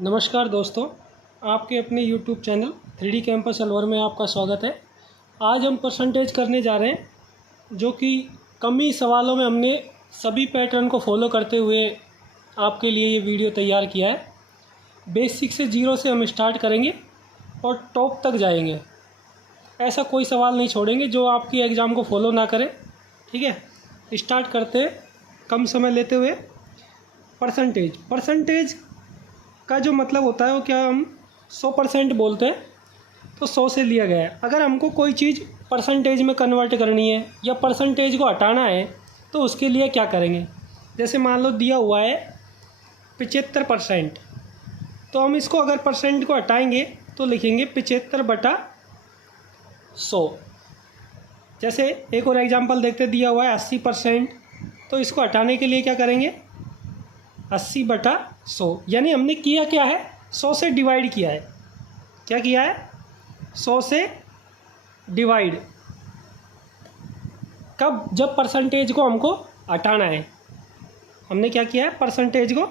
नमस्कार दोस्तों, आपके अपने YouTube channel 3D campus Alwar में आपका स्वागत है। आज हम परसेंटेज करने जा रहे हैं, जो कि कम ही सवालों में हमने सभी पैटर्न को फॉलो करते हुए आपके लिए ये वीडियो तैयार किया है। बेसिक से जीरो से हम स्टार्ट करेंगे और टॉप तक जाएंगे। ऐसा कोई सवाल नहीं छोड़ेंगे जो आपकी एग्ज़ाम को फॉलो ना करे। ठीक है, स्टार्ट करते हैं कम समय लेते हुए। परसेंटेज का जो मतलब होता है वो क्या हम 100% बोलते हैं, तो 100 से लिया गया है। अगर हमको कोई चीज़ परसेंटेज में कन्वर्ट करनी है या परसेंटेज को हटाना है तो उसके लिए क्या करेंगे। जैसे मान लो दिया हुआ है 75%, तो हम इसको अगर परसेंट को हटाएंगे तो लिखेंगे 75/100। जैसे एक और एग्जांपल देखते, दिया हुआ है 80%, तो इसको हटाने के लिए क्या करेंगे 80/100। यानी हमने किया क्या है, 100 से डिवाइड किया है। क्या किया है, 100 से डिवाइड। कब, जब परसेंटेज को हमको हटाना है। हमने क्या किया है, परसेंटेज को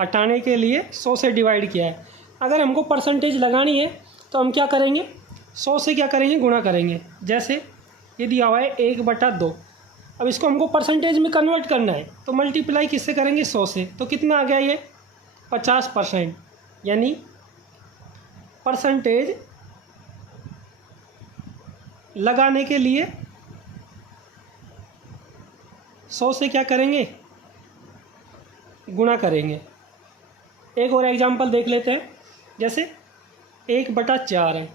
हटाने के लिए 100 से डिवाइड किया है। अगर हमको परसेंटेज लगानी है तो हम क्या करेंगे, 100 से क्या करेंगे, गुणा करेंगे। जैसे ये दिया हुआ है 1/2। अब इसको हमको परसेंटेज में कन्वर्ट करना है तो मल्टीप्लाई किससे करेंगे, 100 से। तो कितना आ गया ये 50%। यानी परसेंटेज लगाने के लिए 100 से क्या करेंगे, गुणा करेंगे। एक और एग्जांपल देख लेते हैं। जैसे 1/4 है,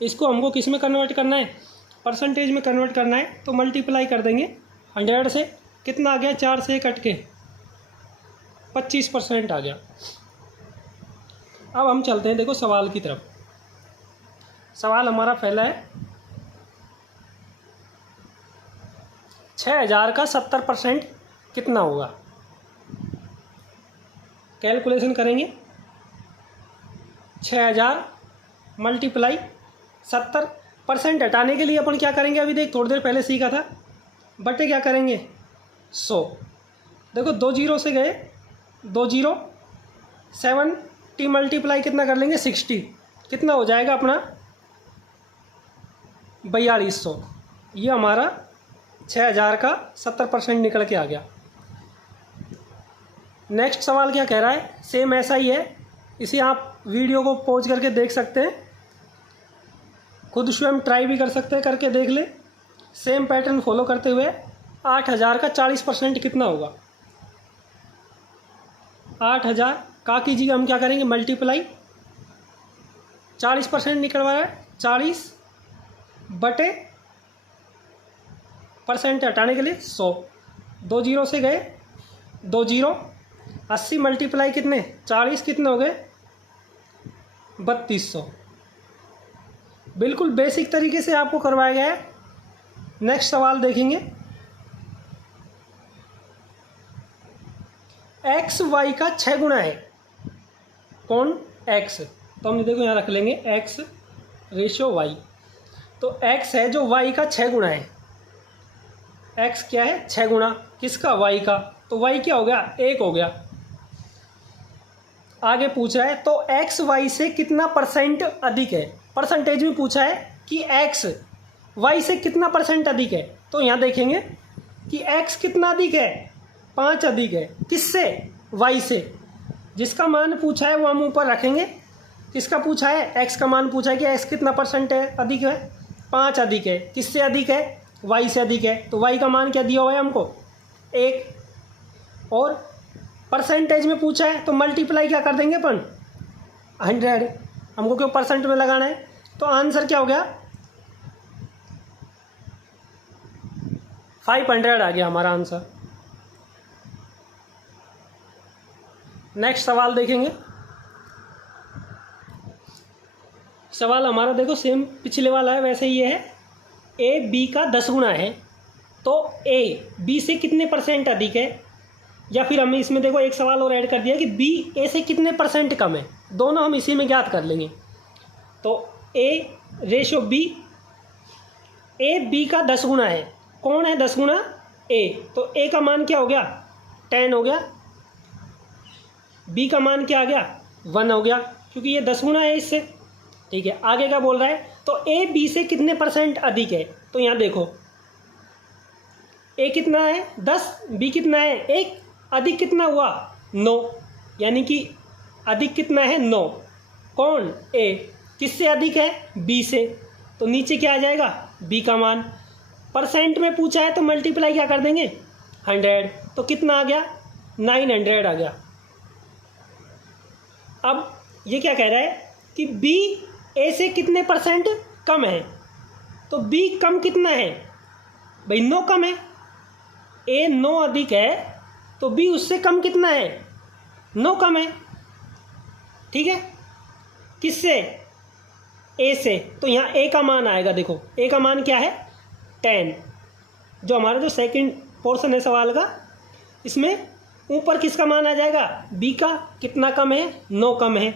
इसको हमको किस में कन्वर्ट करना है, परसेंटेज में कन्वर्ट करना है। तो मल्टीप्लाई कर देंगे 100 से। कितना आ गया, 4 से कट के 25% आ गया। अब हम चलते हैं देखो सवाल की तरफ। सवाल हमारा पहला है 6000 का 70% कितना होगा। कैलकुलेशन करेंगे। 6000 मल्टीप्लाई 70%। हटाने के लिए अपन क्या करेंगे, अभी देख थोड़ी देर पहले सीखा था, बटे क्या करेंगे 100। देखो 2 जीरो से गए, 2 जीरो, 70 मल्टीप्लाई कितना कर लेंगे 60। कितना हो जाएगा अपना 4200। ये हमारा 6000 का 70% निकल के आ गया। नेक्स्ट सवाल क्या कह रहा है, सेम ऐसा ही है। इसे आप वीडियो को पॉज करके देख सकते हैं, खुद स्वयं ट्राई भी कर सकते हैं, करके देख ले। सेम पैटर्न फॉलो करते हुए 8000 का 40% कितना होगा। 8000 का कीजिएगा, हम क्या करेंगे मल्टीप्लाई 40% निकलवा रहा है, 40 बटे परसेंट हटाने के लिए 100। 2 जीरो से गए, 2 जीरो, 80 मल्टीप्लाई कितने 40, कितने हो गए 3200। बिल्कुल बेसिक तरीके से आपको करवाया गया है। नेक्स्ट सवाल देखेंगे। एक्स वाई का 6 गुना है। कौन, एक्स। तो हम देखो यहाँ रख लेंगे एक्स रेशो वाई। तो एक्स है जो वाई का 6 गुना है। एक्स क्या है, 6 गुना किसका, वाई का। तो वाई क्या हो गया, 1 हो गया। आगे पूछा है तो एक्स वाई से कितना परसेंट अधिक है। परसेंटेज में पूछा है कि एक्स वाई से कितना परसेंट अधिक है। तो यहाँ देखेंगे कि एक्स कितना अधिक है, 5 अधिक है। किससे, वाई से। जिसका मान पूछा है वो हम ऊपर रखेंगे। किसका पूछा है, एक्स का मान पूछा है कि एक्स कितना परसेंट है, अधिक है, 5 अधिक है। किससे अधिक है, वाई से अधिक है। तो वाई का मान क्या दिया हुआ है हमको, 1। और परसेंटेज में पूछा है तो मल्टीप्लाई क्या कर देंगे अपन 100। हमको क्यों परसेंट में लगाना है। तो आंसर क्या हो गया 500 आ गया हमारा आंसर। नेक्स्ट सवाल देखेंगे। सवाल हमारा देखो सेम पिछले वाला है, वैसे ही है। ए बी का 10 गुना है, तो ए बी से कितने परसेंट अधिक है। या फिर हमें इसमें देखो एक सवाल और ऐड कर दिया कि बी ए से कितने परसेंट कम है। दोनों हम इसी में ज्ञात कर लेंगे। तो ए रेशो बी, ए बी का 10 गुना है। कौन है 10 गुना, ए। तो ए का मान क्या हो गया 10 हो गया। बी का मान क्या आ गया 1 हो गया, क्योंकि ये 10 गुना है इससे। ठीक है, आगे क्या बोल रहा है, तो ए बी से कितने % अधिक है। तो यहाँ देखो ए कितना है 10, बी कितना है 1, अधिक कितना हुआ 9, यानी कि अधिक कितना है 9। कौन ए, किससे अधिक है बी से, तो नीचे क्या आ जाएगा बी का मान। % में पूछा है तो मल्टीप्लाई क्या कर देंगे 100, तो कितना आ गया 900 आ गया। अब ये क्या कह रहा है कि बी ए से कितने % कम है, तो बी कम कितना है भाई 9 कम है, ए 9 अधिक है तो बी उससे कम कितना है 9 कम है। ठीक है, किससे ए से, तो यहाँ ए का मान आएगा, देखो ए का मान क्या है 10, जो हमारा जो सेकंड पोर्शन है सवाल का, इसमें ऊपर किसका मान आ जाएगा बी का, कितना कम है 9 कम है,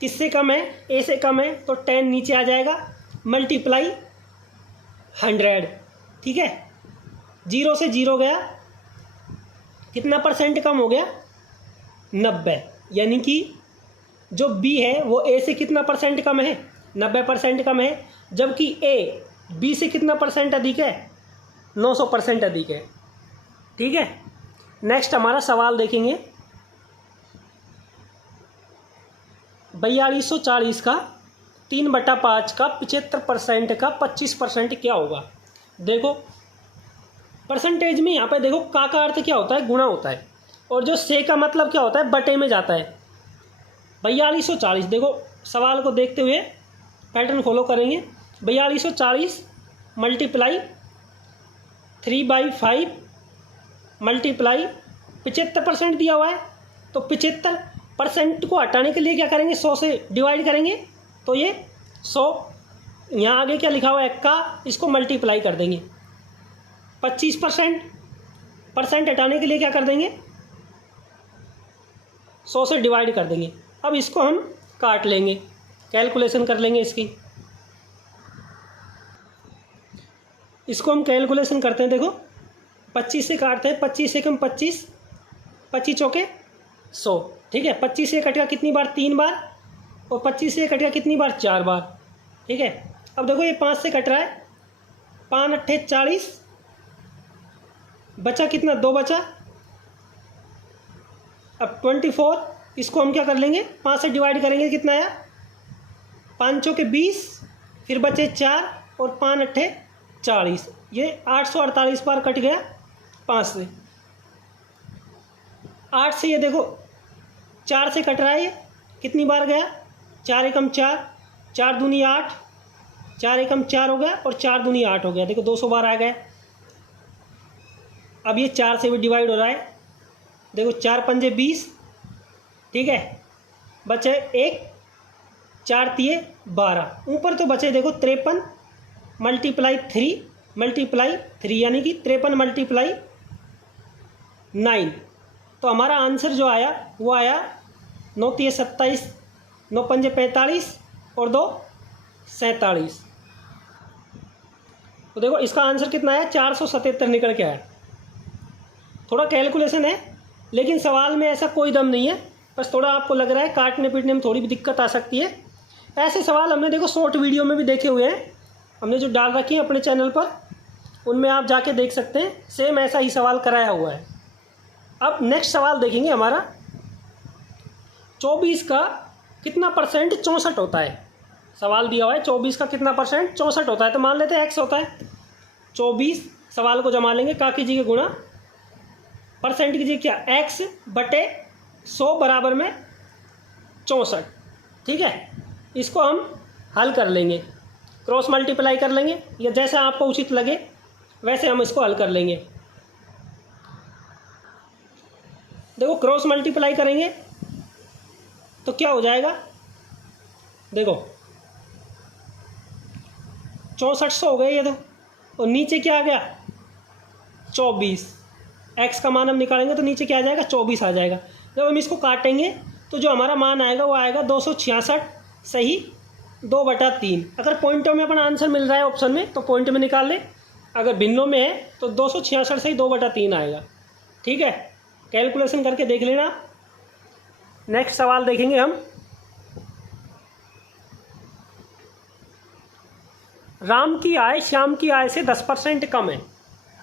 किससे कम है ए से कम है, तो 10 नीचे आ जाएगा मल्टीप्लाई 100। ठीक है, 0 से 0 गया, कितना % कम हो गया 90, यानी कि जो बी है वो ए से कितना % कम है 90% कम है, जबकि ए बी से कितना % अधिक है 900% अधिक है। ठीक है, नेक्स्ट हमारा सवाल देखेंगे 4240 का 3/5 का 75% का 25% क्या होगा। देखो परसेंटेज में यहाँ पे देखो का अर्थ क्या होता है गुणा होता है, और जो से का मतलब क्या होता है बटे में जाता है। 4240, देखो सवाल को देखते हुए पैटर्न फॉलो करेंगे। 4240 मल्टीप्लाई 3/5 मल्टीप्लाई 75% दिया हुआ है, तो 75% को हटाने के लिए क्या करेंगे 100 से डिवाइड करेंगे, तो ये 100, यहाँ आगे क्या लिखा हुआ है का, इसको मल्टीप्लाई कर देंगे। 25% हटाने के लिए क्या कर देंगे 100 से डिवाइड कर देंगे। अब इसको हम काट लेंगे, कैलकुलेशन कर लेंगे इसकी। इसको हम कैलकुलेशन करते हैं, देखो 25 से काटते हैं, 25 से कम 25, 25 चौके 100। ठीक है, 25 से कटेगा कितनी बार 3 बार, और 25 से कटेगा कितनी बार 4 बार। ठीक है, अब देखो ये 5 से कट रहा है, 5 अट्ठे 40, बचा कितना 2 बचा, अब 24, इसको हम क्या कर लेंगे 5 से डिवाइड करेंगे, कितना आया 5 चौके 20, फिर बचे 4 और 5 अट्ठे 40, ये 848 बार कट गया 5 से। 8 से ये देखो 4 से कट रहा है, ये कितनी बार गया 4 एकम 4, 4 दूनी 8, 4 एकम 4 हो गया, और 4 दूनी 8 हो गया, देखो 200 बार आ गया। अब ये 4 से भी डिवाइड हो रहा है, देखो 4 पंजे 20, ठीक है, बचे 1, 4 तिये 12, ऊपर तो बचे देखो 53 मल्टीप्लाई 3 यानी कि 53 मल्टीप्लाई 9। तो हमारा आंसर जो आया वो आया 9 तिये 27, 9 पंजे 45 और 2 47। तो देखो इसका आंसर कितना आया 477 निकल के आया। थोड़ा कैलकुलेशन है, लेकिन सवाल में ऐसा कोई दम नहीं है, बस थोड़ा आपको लग रहा है काटने पीटने में थोड़ी भी दिक्कत आ सकती है। ऐसे सवाल हमने देखो शॉर्ट वीडियो में भी देखे हुए हैं, हमने जो डाल रखी है अपने चैनल पर, उनमें आप जाके देख सकते हैं, सेम ऐसा ही सवाल कराया हुआ है। अब नेक्स्ट सवाल देखेंगे हमारा 24 का कितना % 64 होता है। सवाल दिया हुआ है 24 का कितना % 64 होता है, तो मान लेते हैं x होता है 24, सवाल को जमा लेंगे, का कीजिए गुणा, % कीजिए क्या x बटे 100 बराबर में 64। ठीक है, इसको हम हल कर लेंगे, क्रॉस मल्टीप्लाई कर लेंगे, या जैसे आपको उचित लगे वैसे हम इसको हल कर लेंगे। देखो क्रॉस मल्टीप्लाई करेंगे तो क्या हो जाएगा, देखो 6400 हो गए ये तो, और नीचे क्या आ गया 24, x का मान हम निकालेंगे तो नीचे क्या आ जाएगा 24 आ जाएगा। जब हम इसको काटेंगे तो जो हमारा मान आएगा वो आएगा 266 सही 2/3। अगर पॉइंटों में अपना आंसर मिल रहा है ऑप्शन में तो पॉइंट में निकाल ले, अगर भिन्नों में है तो 266 सही 2/3 आएगा। ठीक है, कैलकुलेशन करके देख लेना। नेक्स्ट सवाल देखेंगे हम। राम की आय श्याम की आय से 10% कम है।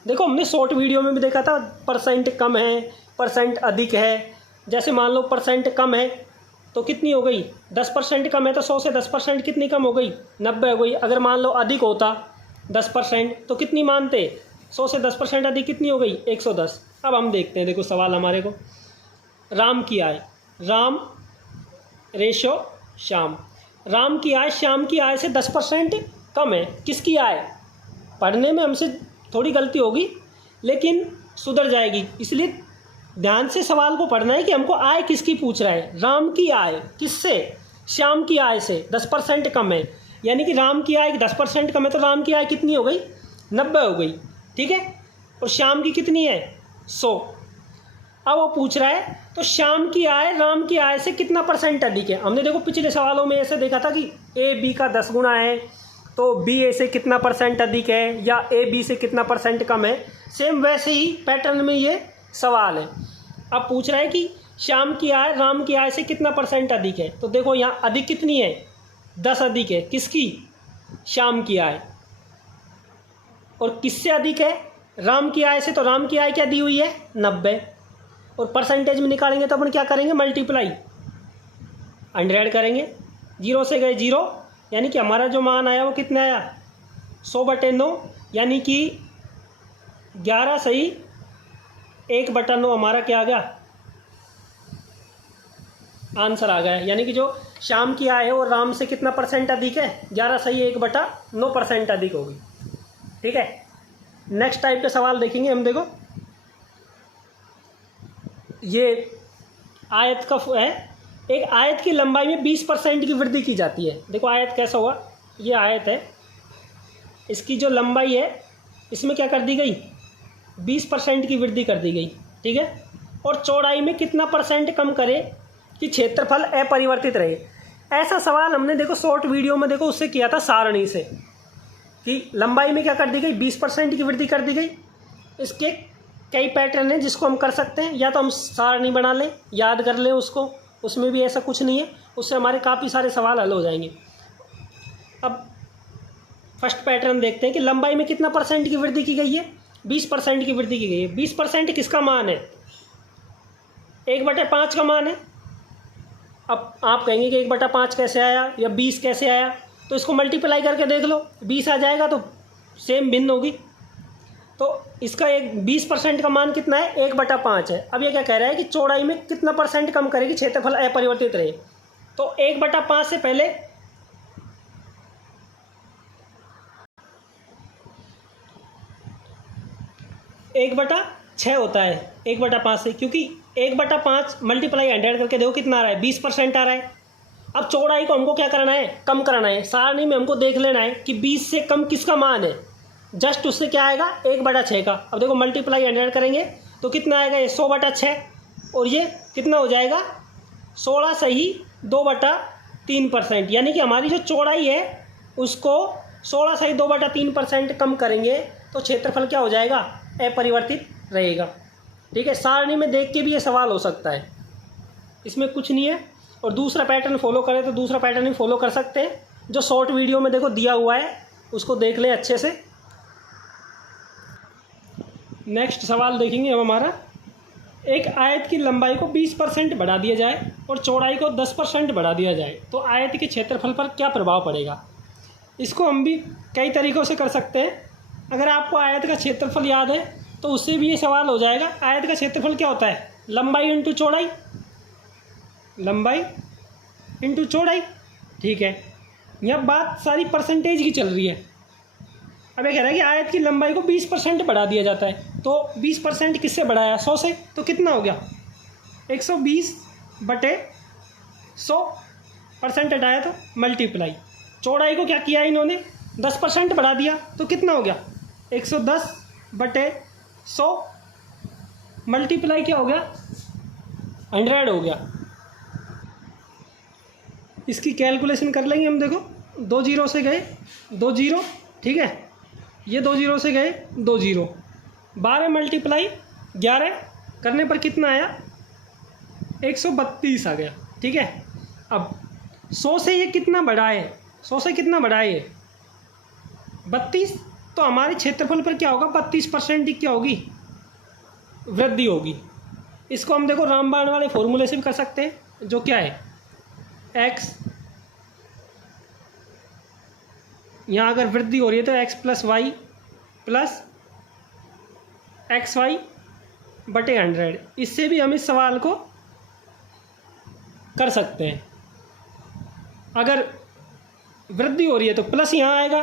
देखो हमने शॉर्ट वीडियो में भी देखा था परसेंट कम है, परसेंट अधिक है। जैसे मान लो परसेंट कम है तो कितनी हो गई, 10% कम है तो 100 से 10% कितनी कम हो गई, 90 हो गई। अगर मान लो अधिक होता 10% तो कितनी मानते, 100 से 10% अधिक कितनी हो गई, 110। अब हम देखते हैं, देखो सवाल हमारे को, राम की आय, राम रेशो श्याम, राम की आय श्याम की आय से 10% कम है। किसकी आय, पढ़ने में हमसे थोड़ी गलती होगी लेकिन सुधर जाएगी, इसलिए ध्यान से सवाल को पढ़ना है कि हमको आय किसकी पूछ रहा है। राम की आय किससे, श्याम की आय से 10% कम है, यानी कि राम की आय 10% कम है तो राम की आय कितनी हो गई, 90 हो गई, ठीक है। और श्याम की कितनी है, 100। अब वो पूछ रहा है तो श्याम की आय राम की आय से कितना परसेंट अधिक है। हमने देखो पिछले सवालों में ऐसे देखा था कि ए बी का 10 गुना है तो बी ए से कितना परसेंट अधिक है, या ए बी से कितना परसेंट कम है। सेम वैसे ही पैटर्न में ये सवाल है। अब पूछ रहा है कि श्याम की आय राम की आय से कितना परसेंट अधिक है। तो देखो यहाँ अधिक कितनी है, 10 अधिक है, किसकी, श्याम की आय। और किससे अधिक है, राम की आय से। तो राम की आय क्या दी हुई है, 90। और परसेंटेज में निकालेंगे तो अपन क्या करेंगे, मल्टीप्लाई 100 करेंगे, 0 से गए 0, यानी कि हमारा जो मान आया वो कितना आया, 100/9, यानी कि 11 सही 1/9 हमारा क्या आ गया, आंसर आ गया। यानी कि जो श्याम की आय है वो राम से कितना परसेंट अधिक है, 11 सही 1/9% अधिक होगी, ठीक है। नेक्स्ट टाइप के सवाल देखेंगे हम। देखो ये आयत का है, एक आयत की लंबाई में 20% की वृद्धि की जाती है। देखो आयत कैसा हुआ, ये आयत है, इसकी जो लंबाई है इसमें क्या कर दी गई, 20% की वृद्धि कर दी गई, ठीक है। और चौड़ाई में कितना परसेंट कम करे कि क्षेत्रफल अपरिवर्तित रहे। ऐसा सवाल हमने देखो शॉर्ट वीडियो में देखो उससे किया था सारणी से, कि लंबाई में क्या कर दी गई, 20% की वृद्धि कर दी गई। इसके कई पैटर्न हैं जिसको हम कर सकते हैं, या तो हम सारणी बना लें, याद कर लें उसको, उसमें भी ऐसा कुछ नहीं है, उससे हमारे काफ़ी सारे सवाल हल हो जाएंगे। अब फर्स्ट पैटर्न देखते हैं कि लंबाई में कितना परसेंट की वृद्धि की गई है, 20% की वृद्धि की गई है। 20% किसका मान है, 1/5 का मान है। अब आप कहेंगे कि 1/5 कैसे आया या 20 कैसे आया, तो इसको मल्टीप्लाई करके देख लो, 20 आ जाएगा तो सेम भिन्न होगी। तो इसका एक 20% का मान कितना है, 1/5 है। अब ये क्या कह रहा है कि चौड़ाई में कितना परसेंट कम करेगी, क्षेत्रफल अपरिवर्तित रहे। तो 1/5 से पहले 1/6 होता है 1/5 से, क्योंकि 1/5 मल्टीप्लाई 100 करके देखो कितना आ रहा है, 20% आ रहा है। अब चौड़ाई को हमको क्या करना है, कम करना है। सारणी में हमको देख लेना है कि 20 से कम किसका मान है, जस्ट उससे क्या आएगा, 1/6 का। अब देखो मल्टीप्लाई 100 करेंगे तो कितना आएगा, ये 100/6, और ये कितना हो जाएगा, 16 सही 2/3%। यानी कि हमारी जो चौड़ाई है उसको 16 सही 2/3% कम करेंगे तो क्षेत्रफल क्या हो जाएगा, अपरिवर्तित रहेगा, ठीक है। सारणी में देख के भी ये सवाल हो सकता है, इसमें कुछ नहीं है। और दूसरा पैटर्न फॉलो करें तो दूसरा पैटर्न भी फॉलो कर सकते हैं, जो शॉर्ट वीडियो में देखो दिया हुआ है उसको देख लें अच्छे से। नेक्स्ट सवाल देखेंगे अब हमारा, एक आयत की लंबाई को 20% बढ़ा दिया जाए और चौड़ाई को 10% बढ़ा दिया जाए तो आयत के क्षेत्रफल पर क्या प्रभाव पड़ेगा। इसको हम भी कई तरीक़ों से कर सकते हैं। अगर आपको आयत का क्षेत्रफल याद है तो उससे भी ये सवाल हो जाएगा। आयत का क्षेत्रफल क्या होता है, लंबाई इंटू चौड़ाई, लंबाई इंटू चौड़ाई, ठीक है। यह बात सारी परसेंटेज की चल रही है। अब ये कह रहा है कि आयत की लंबाई को 20% बढ़ा दिया जाता है, तो 20% किससे बढ़ाया, 100 से, तो कितना हो गया, 120/100% हटाया तो मल्टीप्लाई। चौड़ाई को क्या किया इन्होंने, 10% बढ़ा दिया तो कितना हो गया, 110/100 मल्टीप्लाई क्या हो गया, 100 हो गया। इसकी कैलकुलेशन कर लेंगे हम। देखो 2 0 से गए 2 0, ठीक है, ये 2 0 से गए 2 0, 12 × 11 करने पर कितना आया, 132 आ गया। ठीक है, अब 100 से ये कितना बड़ा है, 100 से कितना बड़ा है ये 32, तो हमारे क्षेत्रफल पर क्या होगा 32% की क्या होगी वृद्धि होगी। इसको हम देखो रामबाण वाले फॉर्मूले से भी कर सकते हैं, जो क्या है x, यहाँ अगर वृद्धि हो रही है तो x plus Y plus X Y बटे 100। इससे भी हम इस सवाल को कर सकते हैं। अगर वृद्धि हो रही है तो प्लस यहाँ आएगा,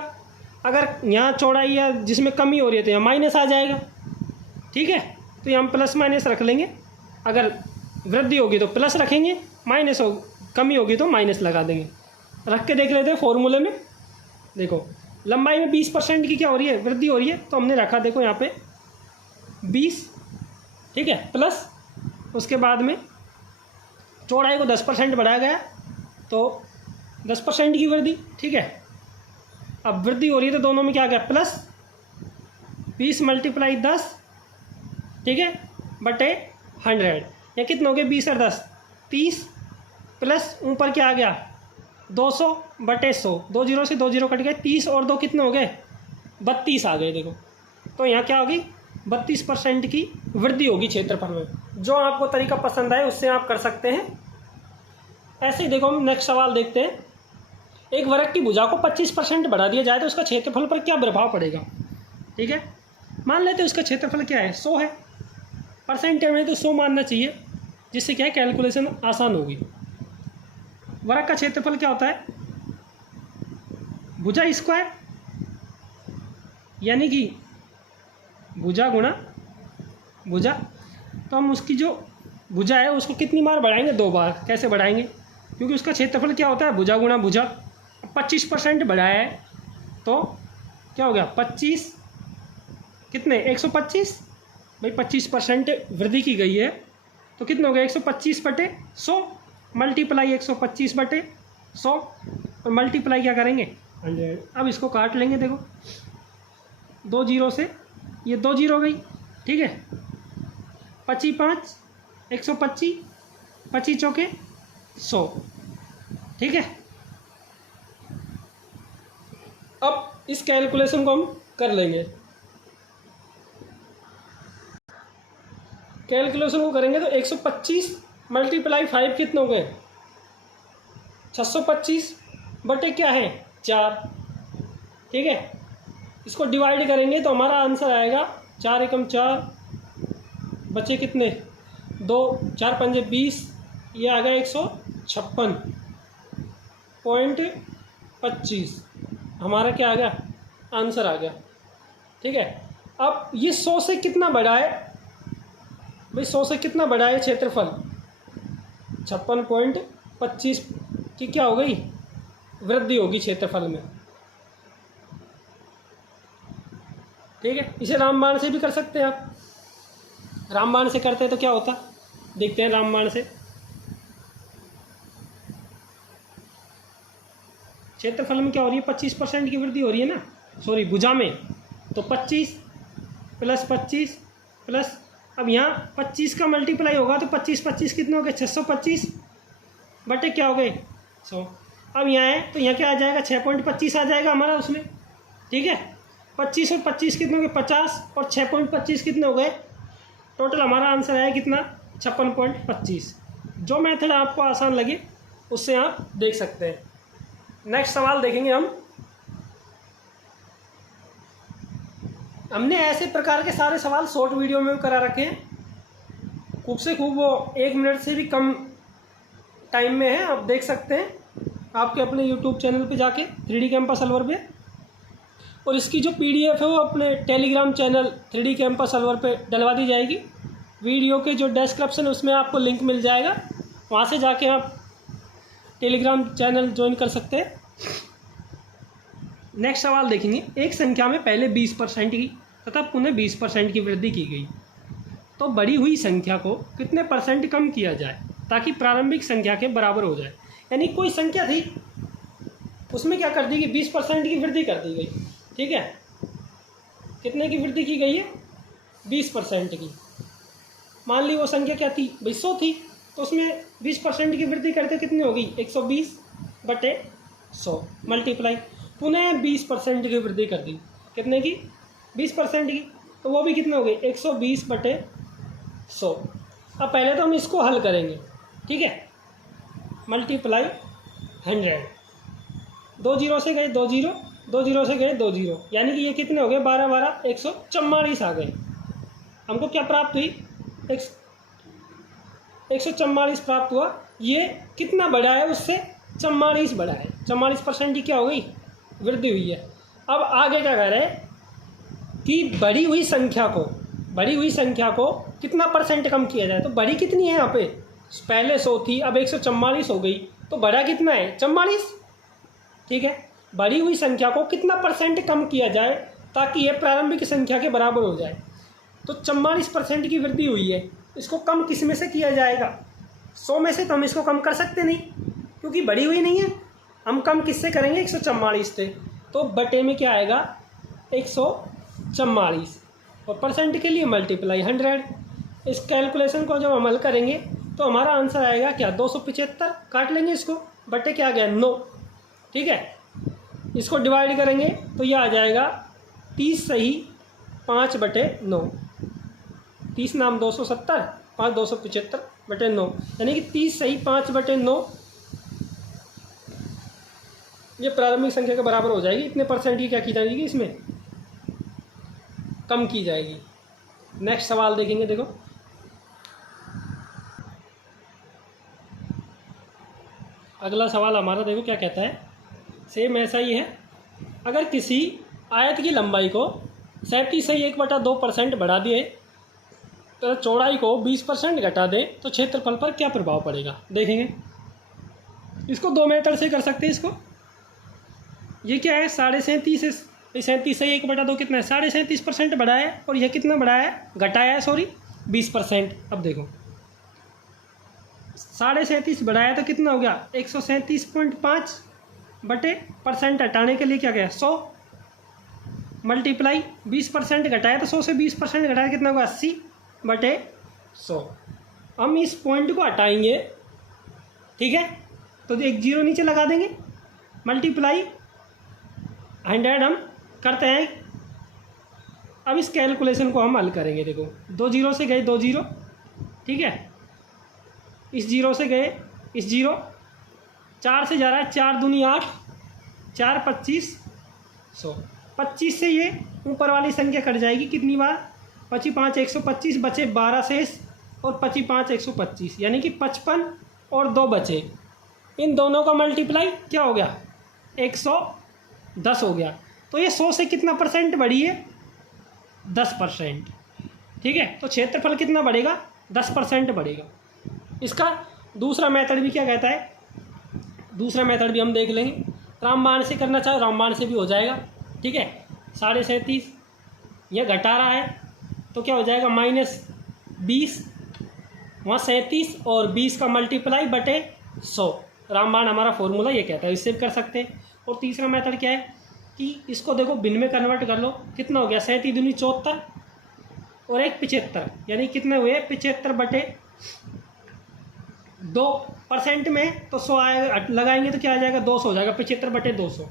अगर यहाँ चौड़ाई या जिसमें कमी हो रही है तो यहाँ माइनस आ जाएगा। ठीक है, तो यहाँ हम प्लस माइनस रख लेंगे। अगर वृद्धि होगी तो प्लस रखेंगे, माइनस हो कमी होगी तो माइनस लगा देंगे। रख के देख लेते हैं फॉर्मूले में। देखो लंबाई में 20% की क्या हो रही है वृद्धि हो रही है, तो हमने रखा देखो यहाँ पे 20। ठीक है, प्लस उसके बाद में चौड़ाई को 10% बढ़ाया गया तो 10% की वृद्धि। ठीक है, अब वृद्धि हो रही है तो दोनों में क्या आ गया प्लस 20 मल्टीप्लाई 10। ठीक है, बटे 100। या कितना हो गया 20 और 10 30, प्लस ऊपर क्या आ गया 200 बटे 100। 2 जीरो से 2 जीरो कट गए, 30 और 2 कितने हो गए 32 आ गए। देखो तो यहाँ क्या होगी 32% की वृद्धि होगी क्षेत्रफल में। जो आपको तरीका पसंद आए उससे आप कर सकते हैं। ऐसे ही देखो हम नेक्स्ट सवाल देखते हैं। एक वर्ग की भुजा को 25% बढ़ा दिया जाए तो उसका क्षेत्रफल पर क्या प्रभाव पड़ेगा। ठीक है, मान लेते हैं उसका क्षेत्रफल क्या है 100 है, परसेंटेज में तो 100 मानना चाहिए, जिससे क्या है कैलकुलेशन आसान होगी। वर्ग का क्षेत्रफल क्या होता है भुजा स्क्वायर, यानी कि भुजा गुणा भुजा। तो हम उसकी जो भुजा है उसको कितनी बार बढ़ाएंगे 2 बार। कैसे बढ़ाएंगे, क्योंकि उसका क्षेत्रफल क्या होता है भुजा गुणा भुजा। 25% बढ़ाया है तो क्या हो गया 25 कितने 125। भाई 25% वृद्धि की गई है तो कितना हो गया 125 बटे 100 मल्टीप्लाई 125 बटे 100 और मल्टीप्लाई क्या करेंगे 100। अब इसको काट लेंगे। देखो 2 जीरो से ये 2 जीरो गई। ठीक है, 25 5 125, 25 चौके 100। ठीक है, अब इस कैलकुलेशन को हम कर लेंगे। कैलकुलेशन को करेंगे तो 125 मल्टीप्लाई 5 कितने हो गए 625 बटे क्या है 4। ठीक है, इसको डिवाइड करेंगे तो हमारा आंसर आएगा 4 एकम 4 बचे कितने 2, 4 पंजे 20, ये आ गया 156.25। हमारा क्या आ गया आंसर आ गया। ठीक है, अब ये 100 से कितना बड़ा है भाई 100 से कितना बड़ा है क्षेत्रफल 56.25 की क्या हो गई वृद्धि होगी क्षेत्रफल में। ठीक है, इसे रामबाण से भी कर सकते हैं आप। रामबाण से करते हैं तो क्या होता देखते हैं। रामबाण से क्षेत्रफल में क्या हो रही है 25% की वृद्धि हो रही है ना, सॉरी भुजा में। तो 25 प्लस 25 प्लस, अब यहाँ 25 का मल्टीप्लाई होगा तो 25 25 कितने हो गए 625 बटे क्या हो गए 100। अब यहाँ है तो यहाँ क्या आ जाएगा 6.25 आ जाएगा हमारा उसमें। ठीक है, 25 और 25 कितने हो गए 50 और 6.25 कितने हो गए, टोटल हमारा आंसर आया कितना 56.25। जो मेथड आपको आसान लगे उससे आप देख सकते हैं। नेक्स्ट सवाल देखेंगे हम। हमने ऐसे प्रकार के सारे सवाल शॉर्ट वीडियो में करा रखे हैं, खूब से खूब वो 1 मिनट से भी कम टाइम में है, आप देख सकते हैं आपके अपने यूट्यूब चैनल पे जाके 3D कैंपस सॉल्वर पे। और इसकी जो PDF है वो अपने Telegram channel 3D campus solver पे डलवा दी जाएगी। वीडियो के जो डिस्क्रिप्शन है उसमें आपको लिंक मिल जाएगा, वहाँ से जाके आप टेलीग्राम चैनल ज्वाइन कर सकते हैं। नेक्स्ट सवाल देखेंगे। एक संख्या में पहले 20% की तथा पुनः 20% की वृद्धि की गई तो बढ़ी हुई संख्या को कितने % कम किया जाए ताकि प्रारंभिक संख्या के बराबर हो जाए। यानी कोई संख्या थी उसमें क्या कर दी गई 20% की वृद्धि कर दी गई। ठीक है, कितने की वृद्धि की गई है 20% की। मान ली वो संख्या क्या थी भाई 100 थी, तो उसमें 20% की वृद्धि करते कितनी होगी 120/100 मल्टीप्लाई पुनः 20% की वृद्धि कर दी, कितने की 20% की, तो वो भी कितने हो गए 120/100। अब पहले तो हम इसको हल करेंगे, ठीक है, मल्टीप्लाई 100, 2 जीरो से गए 2 जीरो, 2 जीरो से गए 2 जीरो, यानी कि ये कितने हो गए 12 144 आ गए। हमको क्या प्राप्त हुई 144 प्राप्त हुआ। ये कितना बढ़ा है उससे 44 बढ़ा है, 44% की क्या हो गई वृद्धि हुई है। अब आगे क्या कह रहे हैं कि बढ़ी हुई संख्या को कितना परसेंट कम किया जाए। तो बढ़ी कितनी है यहाँ पे, पहले 100 थी अब 144 हो गई, तो बढ़ा कितना है 44, ठीक है। बढ़ी हुई संख्या को कितना परसेंट कम किया जाए ताकि ये प्रारंभिक संख्या के बराबर हो जाए। तो 44% की वृद्धि हुई है, इसको कम किस में से किया जाएगा 100 में से, तो हम इसको कम कर सकते नहीं क्योंकि बढ़ी हुई नहीं है। हम कम किससे करेंगे 144 से, तो बटे में क्या आएगा 144 और परसेंट के लिए मल्टीप्लाई 100। इस कैलकुलेशन को जब हम हल करेंगे तो हमारा आंसर आएगा क्या 275, काट लेंगे इसको, बटे क्या आ गया 9, ठीक है। इसको डिवाइड करेंगे तो ये आ जाएगा 30 सही 5/9, 30 नाम 270, 5 275/9, यानी कि 30 सही 5/9 ये प्रारंभिक संख्या के बराबर हो जाएगी। इतने परसेंट की क्या की जाएगी इसमें कम की जाएगी। नेक्स्ट सवाल देखेंगे, देखो अगला सवाल हमारा, देखो क्या कहता है, सेम ऐसा ही है। अगर किसी आयत की लंबाई को 37.1/2% बढ़ा दिए तो चौड़ाई को 20% घटा दें तो क्षेत्रफल पर क्या प्रभाव पड़ेगा, देखेंगे। इसको दो मेथड से कर सकते हैं। इसको ये क्या है 37.5 से 1/2 कितना है 37.5% बढ़ा है, और यह कितना बढ़ाया है घटाया है 20%। अब देखो 37.5 बढ़ाया तो कितना हो गया 137.5/% हटाने के लिए क्या गया 100 मल्टीप्लाई 20% घटाया तो 100 से 20% घटाया कितना होगा 80/100। हम इस पॉइंट को हटाएंगे, ठीक है, तो एक जीरो नीचे लगा देंगे, मल्टीप्लाई 100 हम करते हैं। अब इस कैलकुलेशन को हम हल करेंगे। देखो 2 जीरो से गए 2 जीरो, ठीक है, इस जीरो से गए इस जीरो, 4 से जा रहा है 4 दूनी 8, 4 25 100, 25 से ये ऊपर वाली संख्या कट जाएगी कितनी बार 25 5 125, बचे 12 शेष और 25 5 125, यानी कि 55 और 2 बचे। इन दोनों का मल्टीप्लाई क्या हो गया 110 हो गया। तो ये 100 से कितना परसेंट बढ़ी है 10%, ठीक है। तो क्षेत्रफल कितना बढ़ेगा 10% बढ़ेगा। इसका दूसरा मेथड भी क्या कहता है, दूसरा मेथड भी हम देख लेंगे। रामबाण से करना चाहे रामबाण से भी हो जाएगा, ठीक है। 37.5 यह घटा रहा है तो क्या हो जाएगा -20, वहाँ 37 और 20 का मल्टीप्लाई बटे 100। रामबाण हमारा फॉर्मूला ये कहता है, इससे भी कर सकते हैं। और तीसरा मेथड क्या है कि इसको देखो भिन्न में कन्वर्ट कर लो, कितना हो गया 37 दूनी 74 और 1 75, यानी कितने हुए 75/2% में तो 100 आएगा, लगाएंगे तो क्या आ जाएगा 200 हो जाएगा, 75/200,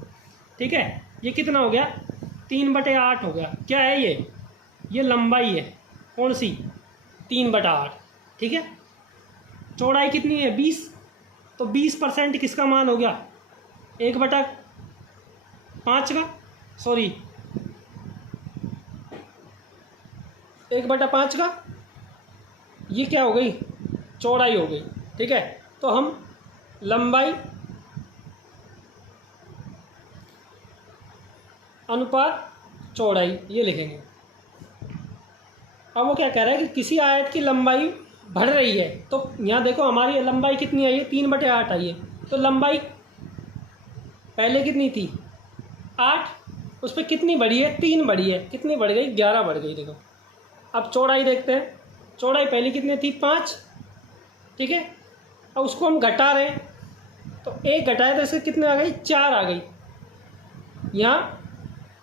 ठीक है। ये कितना हो गया 3/8 हो गया। क्या है ये लंबाई है, कौन सी 3/8, ठीक है। चौड़ाई कितनी है 20, तो 20% किसका मान हो गया 1/5 का, सॉरी 1/5 का, ये क्या हो गई चौड़ाई हो गई, ठीक है। तो हम लंबाई अनुपात चौड़ाई ये लिखेंगे। अब वो क्या कह रहा है कि किसी आयत की लंबाई बढ़ रही है, तो यहाँ देखो हमारी लंबाई कितनी आई है 3/8 आई है। तो लंबाई पहले कितनी थी 8, उस पर कितनी बढ़ी है 3 बढ़ी है, कितनी बढ़ गई 11 बढ़ गई। देखो अब चौड़ाई देखते हैं, चौड़ाई पहले कितनी थी 5, ठीक है। अब उसको हम घटा रहे हैं तो 1 घटाए तो इससे कितने आ गई 4 आ गई। यहाँ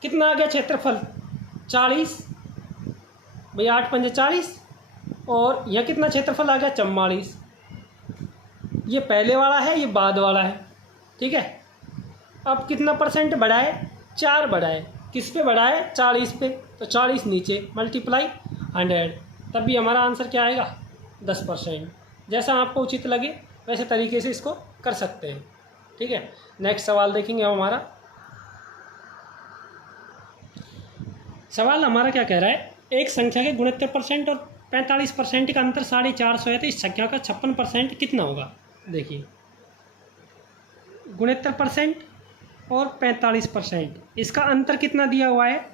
कितना आ गया क्षेत्रफल 40, भाई 8 पंजे 40, और यह कितना क्षेत्रफल आ गया 44। ये पहले वाला है, ये बाद वाला है, ठीक है। अब कितना परसेंट बढ़ा है, 4 बढ़ा है, किस पे बढ़ा है, 40 पे, तो 40 नीचे मल्टीप्लाई 100, तब भी हमारा आंसर क्या आएगा, 10%। जैसा आपको उचित लगे वैसे तरीके से इसको कर सकते हैं, ठीक है। नेक्स्ट सवाल देखेंगे हम हमारा। सवाल हमारा क्या कह रहा है, एक संख्या के 69% और 45% का अंतर 450 है, तो इस संख्या का 56% कितना होगा। देखिए 69% और 45%, इसका अंतर कितना दिया हुआ है,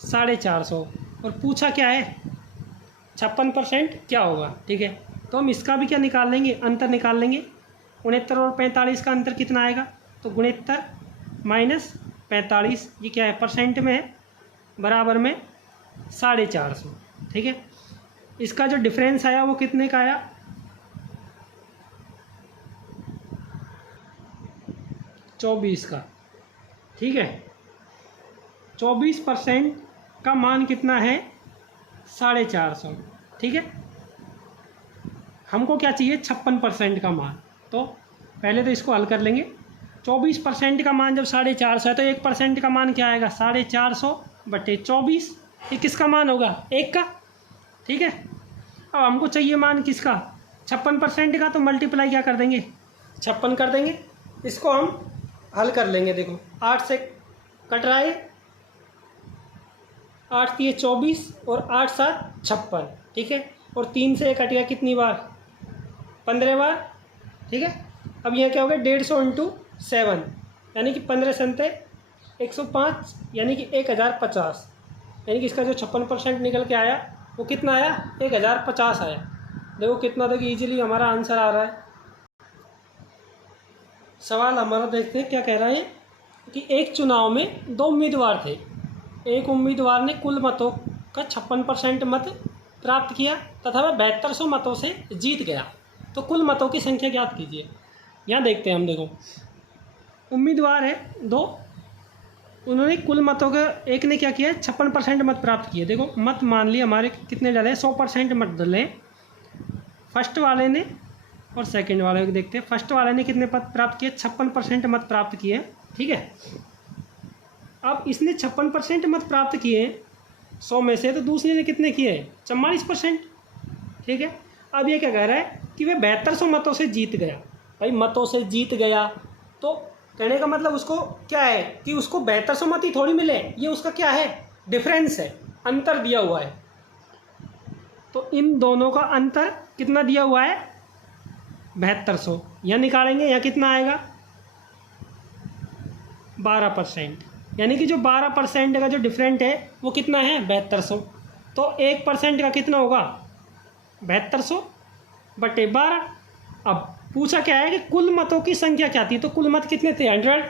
450, और पूछा क्या है 56% क्या होगा, ठीक है। तो हम इसका भी क्या निकाल लेंगे, अंतर निकाल लेंगे। 69 और 45 का अंतर कितना आएगा, तो 69 माइनस 45, ये क्या है परसेंट में है, बराबर में 450, ठीक है। इसका जो डिफरेंस आया वो कितने का आया, 24 का, ठीक है। 24% का मान कितना है, 450, ठीक है। हमको क्या चाहिए, 56% का मान, तो पहले तो इसको हल कर लेंगे। 24% का मान जब 450 है तो 1% का मान क्या आएगा, 450/24, ये किसका मान होगा, 1 का, ठीक है। अब हमको चाहिए मान किसका, 56% का, तो मल्टीप्लाई क्या कर देंगे, 56 कर देंगे। इसको हम हल कर लेंगे। देखो 8 से कट रहा है, 8 3 24 और 8 7 56, ठीक है। और 3 से कट गया कितनी बार, 15 बार, ठीक है। अब यह क्या हो गया, 150 इंटू 7, यानी कि 15 संते 105, यानी कि 1050, यानी कि इसका जो 56% निकल के आया वो कितना आया, 1050 आया। देखो कितना, देखो ईजिली हमारा आंसर आ रहा है। सवाल हमारा देखते हैं क्या कह रहा है कि एक चुनाव में 2 उम्मीदवार थे। एक उम्मीदवार ने कुल मतों का 56% मत प्राप्त किया तथा वह 7200 मतों से जीत गया, तो कुल मतों की संख्या ज्ञात कीजिए। यहाँ देखते हैं हम, देखो उम्मीदवार है 2, उन्होंने कुल मतों का, एक ने क्या किया, 56% मत प्राप्त किए। देखो मत मान लिए हमारे कितने डले, 100% मत डले फर्स्ट वाले ने और सेकंड वाले को। देखते हैं फर्स्ट वाले ने कितने मत प्राप्त किए, 56% मत प्राप्त किए, ठीक है। अब इसने 56% मत प्राप्त किए 100 में से, तो दूसरे ने कितने किए, 44%, ठीक है। अब ये क्या कह रहा है कि वह 7200 मतों से जीत गया। भाई मतों से जीत गया, तो कहने का मतलब उसको क्या है कि उसको 7200 मत ही थोड़ी मिले, ये उसका क्या है, डिफरेंस है, अंतर दिया हुआ है। तो इन दोनों का अंतर कितना दिया हुआ है, 7200, यह निकालेंगे, यह कितना आएगा 12%, यानी कि जो 12% का जो डिफरेंट है वो कितना है, 7200। तो 1% का कितना होगा, 7200/12। अब पूछा क्या है कि कुल मतों की संख्या क्या थी, तो कुल मत कितने थे, 100,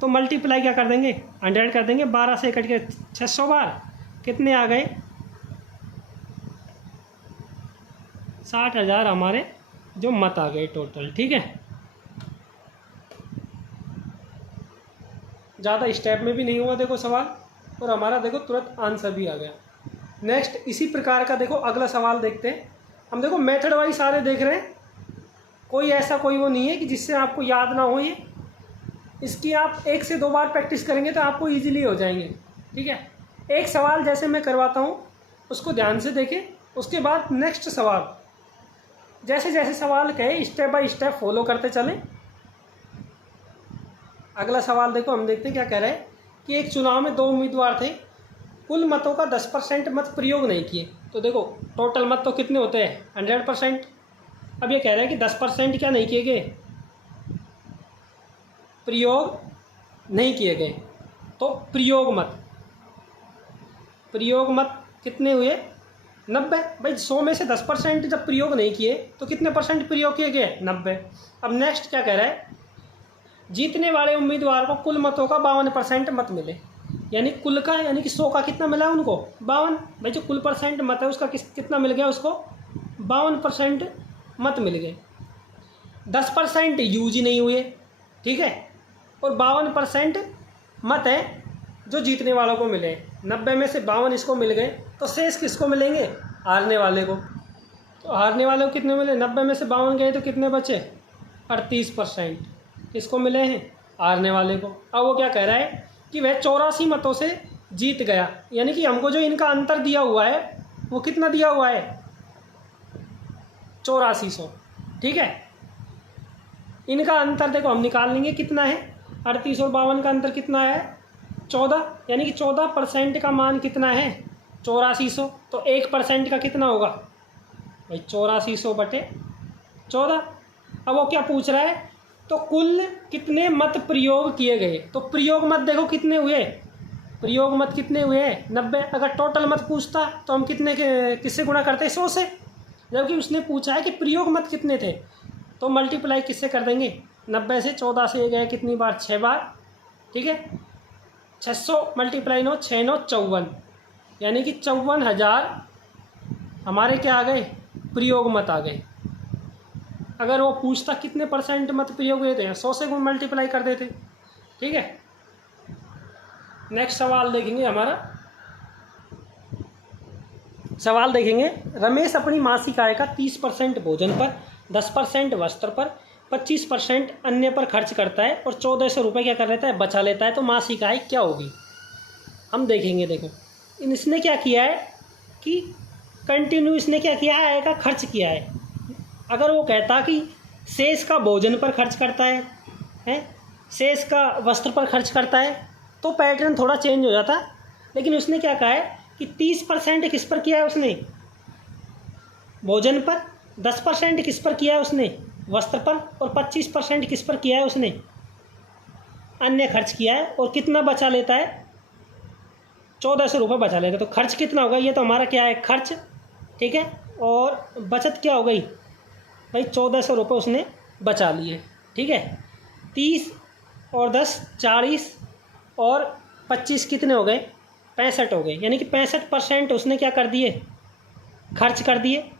तो मल्टीप्लाई क्या कर देंगे, 100 कर देंगे, 12 से कट के 600 बार, कितने आ गए, 60,000 हमारे जो मत आ गए टोटल, ठीक है। ज़्यादा स्टेप में भी नहीं हुआ देखो सवाल, और हमारा देखो तुरंत आंसर भी आ गया। नेक्स्ट इसी प्रकार का देखो अगला सवाल देखते हैं हम। देखो मेथड वाइज सारे देख रहे हैं, कोई ऐसा कोई वो नहीं है कि जिससे आपको याद ना हो। ये इसकी आप 1 से 2 बार प्रैक्टिस करेंगे तो आपको इजीली हो जाएंगे, ठीक है। एक सवाल जैसे मैं करवाता हूँ उसको ध्यान से देखें, उसके बाद नेक्स्ट सवाल जैसे जैसे सवाल कहे स्टेप बाय स्टेप फॉलो करते चलें। अगला सवाल देखो हम देखते हैं क्या कह रहे हैं कि एक चुनाव में 2 उम्मीदवार थे, कुल मतों का 10% मत प्रयोग नहीं किए। तो देखो टोटल मत तो कितने होते हैं, 100%। अब ये कह रहा है कि 10% क्या नहीं किए गए, प्रयोग नहीं किए गए। तो प्रयोग मत कितने हुए, 90। भाई 100 में से 10% जब प्रयोग नहीं किए तो कितने परसेंट प्रयोग किए गए, 90। अब नेक्स्ट क्या कह रहा है, जीतने वाले उम्मीदवार को कुल मतों का 52% मत मिले, यानी कुल का, यानी कि 100 का कितना मिला उनको, 52। भाई जो कुल परसेंट मत है उसका कितना मिल गया, उसको 52% मत मिल गए। 10% यूज ही नहीं हुए, ठीक है, और 52% मत है जो जीतने वालों को मिले। 90 में से 52 इसको मिल गए, तो शेष किसको मिलेंगे, हारने वाले को। तो हारने वाले को कितने मिले, 90 में से 52 गए तो कितने बचे, 38%। किसको मिले हैं? हारने वाले को। अब वो क्या कह रहा है कि वह 84 मतों से जीत गया, यानी कि हमको जो इनका अंतर दिया हुआ है वो कितना दिया हुआ है? 8400। ठीक है, इनका अंतर देखो हम निकाल लेंगे कितना है। 38 और 52 का अंतर कितना है? 14, यानी कि 14% का मान कितना है? 8400। तो 1% का कितना होगा भाई? 8400 बटे 14। अब वो क्या पूछ रहा है? तो कुल कितने मत प्रयोग किए गए। तो प्रयोग मत देखो कितने हुए, प्रयोग मत कितने हुए? 90। अगर टोटल मत पूछता तो हम किससे गुणा करते? 100 से। जबकि उसने पूछा है कि प्रयोग मत कितने थे, तो मल्टीप्लाई किससे कर देंगे? 90 से। 14 से गए कितनी बार? 6 बार। ठीक है, 600 मल्टीप्लाई 9, 6 9 54, यानी कि 54,000 हमारे क्या आ गए? प्रयोग मत आ गए। अगर वो पूछता कितने % मत प्रयोग हुए थे, 100 से मल्टीप्लाई कर देते। ठीक है, नेक्स्ट सवाल देखेंगे हमारा। सवाल देखेंगे, रमेश अपनी मासिक आय का 30% भोजन पर, 10% वस्त्र पर, 25% अन्य पर खर्च करता है और 1400 रुपये क्या कर लेता है? बचा लेता है। तो मासिक आय क्या होगी? हम देखेंगे। देखो इसने क्या किया है कि कंटिन्यू इसने क्या किया है? आय का खर्च किया है। अगर वो कहता कि शेष का भोजन पर खर्च करता है, शेष का वस्त्र पर खर्च करता है, तो पैटर्न थोड़ा चेंज हो जाता। लेकिन उसने क्या कहा है कि 30% किस पर किया है उसने? भोजन पर। 10% किस पर किया है उसने? वस्त्र पर। और 25% किस पर किया है उसने? अन्य खर्च किया है। और कितना बचा लेता है? 1400 रुपये बचा लेगा। तो खर्च कितना होगा? ये तो हमारा क्या है? खर्च। ठीक है, और बचत क्या हो गई भाई? 1400 रुपये उसने बचा लिए। ठीक है, 30 और 10 40 और 25 कितने हो गए? 65 हो गए। यानी कि 65% उसने क्या कर दिए? खर्च कर दिए।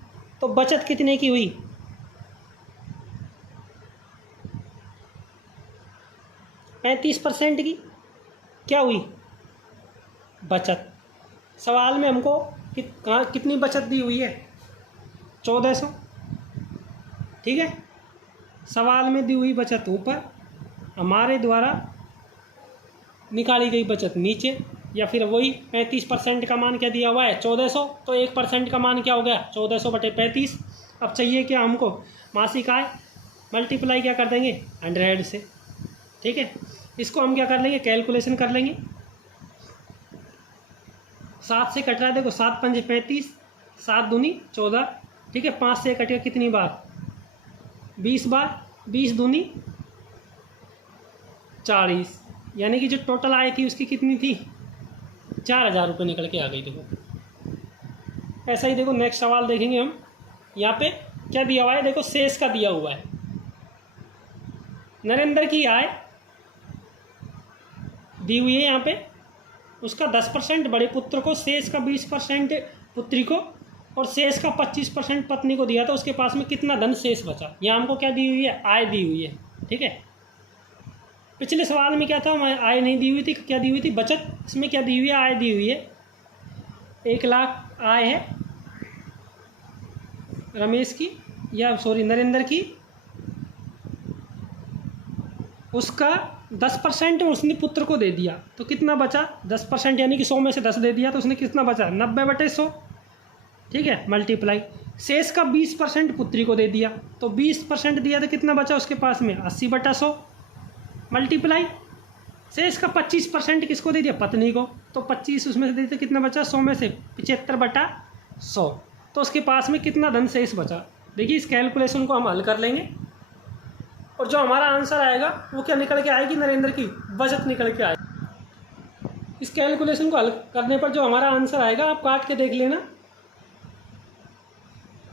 तो बचत कितने की हुई? 35% की क्या हुई? बचत। सवाल में हमको कितनी बचत दी हुई है? 1400। ठीक है, सवाल में दी हुई बचत ऊपर, हमारे द्वारा निकाली गई बचत नीचे, या फिर वही 35% का मान क्या दिया हुआ है? 1400। तो 1% का मान क्या हो गया? 1400 बटे 35। अब चाहिए क्या हमको? मासिक आय। मल्टीप्लाई क्या कर देंगे? 100 से। ठीक है, इसको हम क्या कर लेंगे? कैलकुलेशन कर लेंगे। 7 से कट रहा है, देखो 7 पंजे 35, 7 दूनी 14। ठीक है, 5 से कटेगा कितनी बार? 20 बार। 20 दूनी 40, यानी कि जो टोटल आय थी उसकी कितनी थी? 4000 रुपये निकल के आ गई। देखो ऐसा ही। देखो नेक्स्ट सवाल देखेंगे हम। यहाँ पे क्या दिया हुआ है? देखो शेष का दिया हुआ है। नरेंद्र की आय दी हुई है यहाँ पे, उसका 10% बड़े पुत्र को, शेष का 20% पुत्री को और शेष का 25% पत्नी को दिया था। उसके पास में कितना धन शेष बचा? यहाँ हमको क्या दी हुई है? आय दी हुई है। ठीक है, पिछले सवाल में क्या था? आय नहीं दी हुई थी, क्या दी हुई थी? बचत। इसमें क्या दी हुई है? आय दी हुई है। 1 लाख आय है रमेश की, या सॉरी नरेंद्र की। उसका 10% उसने पुत्र को दे दिया, तो कितना बचा? 10%, यानी कि 100 में से 10 दे दिया, तो उसने कितना बचा? 90 बटे 100। ठीक है, मल्टीप्लाई। शेष का 20% पुत्री को दे दिया, तो 20% दिया तो कितना बचा उसके पास में? 80 बटा 100। मल्टीप्लाई। शेष का 25% किसको दे दिया? पत्नी को, तो 25 उसमें से दे दिया, कितना बचा? 100 में से 75 बटा 100। तो उसके पास में कितना धन शेष बचा? देखिए इस कैलकुलेशन को हम हल कर लेंगे और जो हमारा आंसर आएगा वो क्या निकल के आएगी? नरेंद्र की बचत निकल के आएगी। इस कैलकुलेशन को हल करने पर जो हमारा आंसर आएगा आप काट के देख लेना।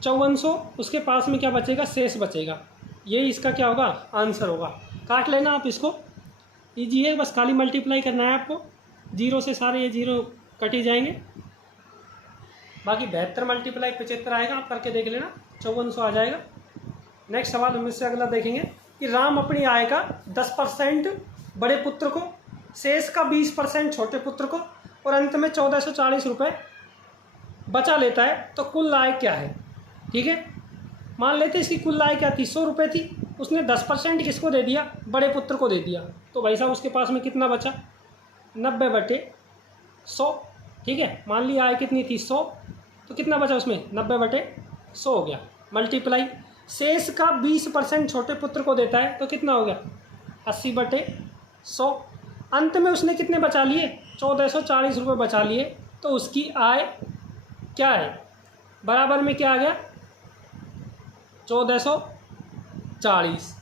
5400, उसके पास में क्या बचेगा? शेष बचेगा। यही इसका क्या होगा? आंसर होगा। काट लेना आप इसको, ईजी है, बस खाली मल्टीप्लाई करना है आपको। 0 से सारे ये 0 कट ही जाएंगे। बाकी 72 मल्टीप्लाई 75 आएगा, आप करके देख लेना, 5400 आ जाएगा। नेक्स्ट सवाल हम इससे अगला देखेंगे कि राम अपनी आय का 10% बड़े पुत्र को, शेष का 20% छोटे पुत्र को और अंत में 1440 रुपये बचा लेता है। तो कुल आय क्या है? ठीक है, मान लेते इसकी कुल आय क्या थी? 100 रुपये थी। उसने 10% किसको दे दिया, बड़े पुत्र को दे दिया। तो भाई साहब उसके पास में कितना बचा, 90/100। ठीक है, मान लिया आय कितनी थी 100, तो कितना बचा उसमें 90/100 हो गया। मल्टीप्लाई शेष का 20% छोटे पुत्र को देता है तो कितना हो गया 80/100। अंत में उसने कितने बचा लिए, 1440 रुपये बचा लिए। तो उसकी आय क्या है, बराबर में क्या आ गया 1440।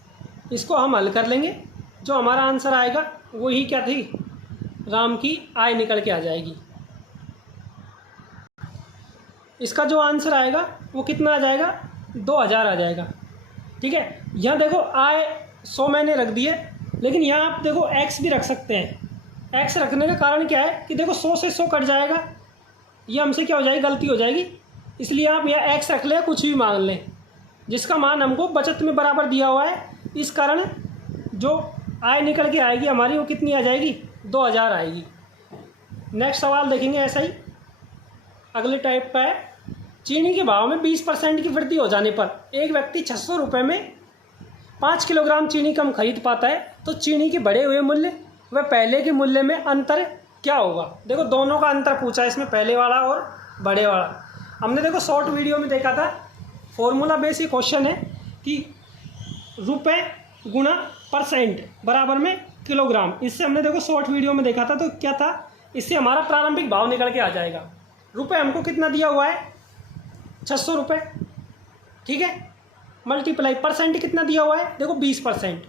इसको हम हल कर लेंगे, जो हमारा आंसर आएगा वही क्या थी, राम की आय निकल के आ जाएगी। इसका जो आंसर आएगा वो कितना आ जाएगा, 2000 आ जाएगा। ठीक है, यहाँ देखो आय 100 मैंने रख दिए, लेकिन यहाँ आप देखो x भी रख सकते हैं। x रखने का कारण क्या है कि देखो 100 से 100 कट जाएगा, ये हमसे क्या हो जाएगी, गलती हो जाएगी। इसलिए आप यहाँ x रख लें, कुछ भी मांग लें, जिसका मान हमको बचत में बराबर दिया हुआ है। इस कारण जो आय निकल के आएगी हमारी वो कितनी आ जाएगी, 2000 आएगी। नेक्स्ट सवाल देखेंगे ऐसा ही, अगले टाइप का है। चीनी के भाव में 20% की वृद्धि हो जाने पर एक व्यक्ति 600 रुपये में 5 किलोग्राम चीनी कम खरीद पाता है, तो चीनी के बढ़े हुए मूल्य व पहले के मूल्य में अंतर क्या होगा। देखो दोनों का अंतर पूछा है इसमें, पहले वाला और बड़े वाला। हमने देखो शॉर्ट वीडियो में देखा था, फॉर्मूला बेसिक क्वेश्चन है कि रुपये गुणा % बराबर में किलोग्राम। इससे हमने देखो शॉर्ट वीडियो में देखा था, तो क्या था, इससे हमारा प्रारंभिक भाव निकल के आ जाएगा। रुपये हमको कितना दिया हुआ है 600 रुपये, ठीक है, मल्टीप्लाई % कितना दिया हुआ है, देखो 20%,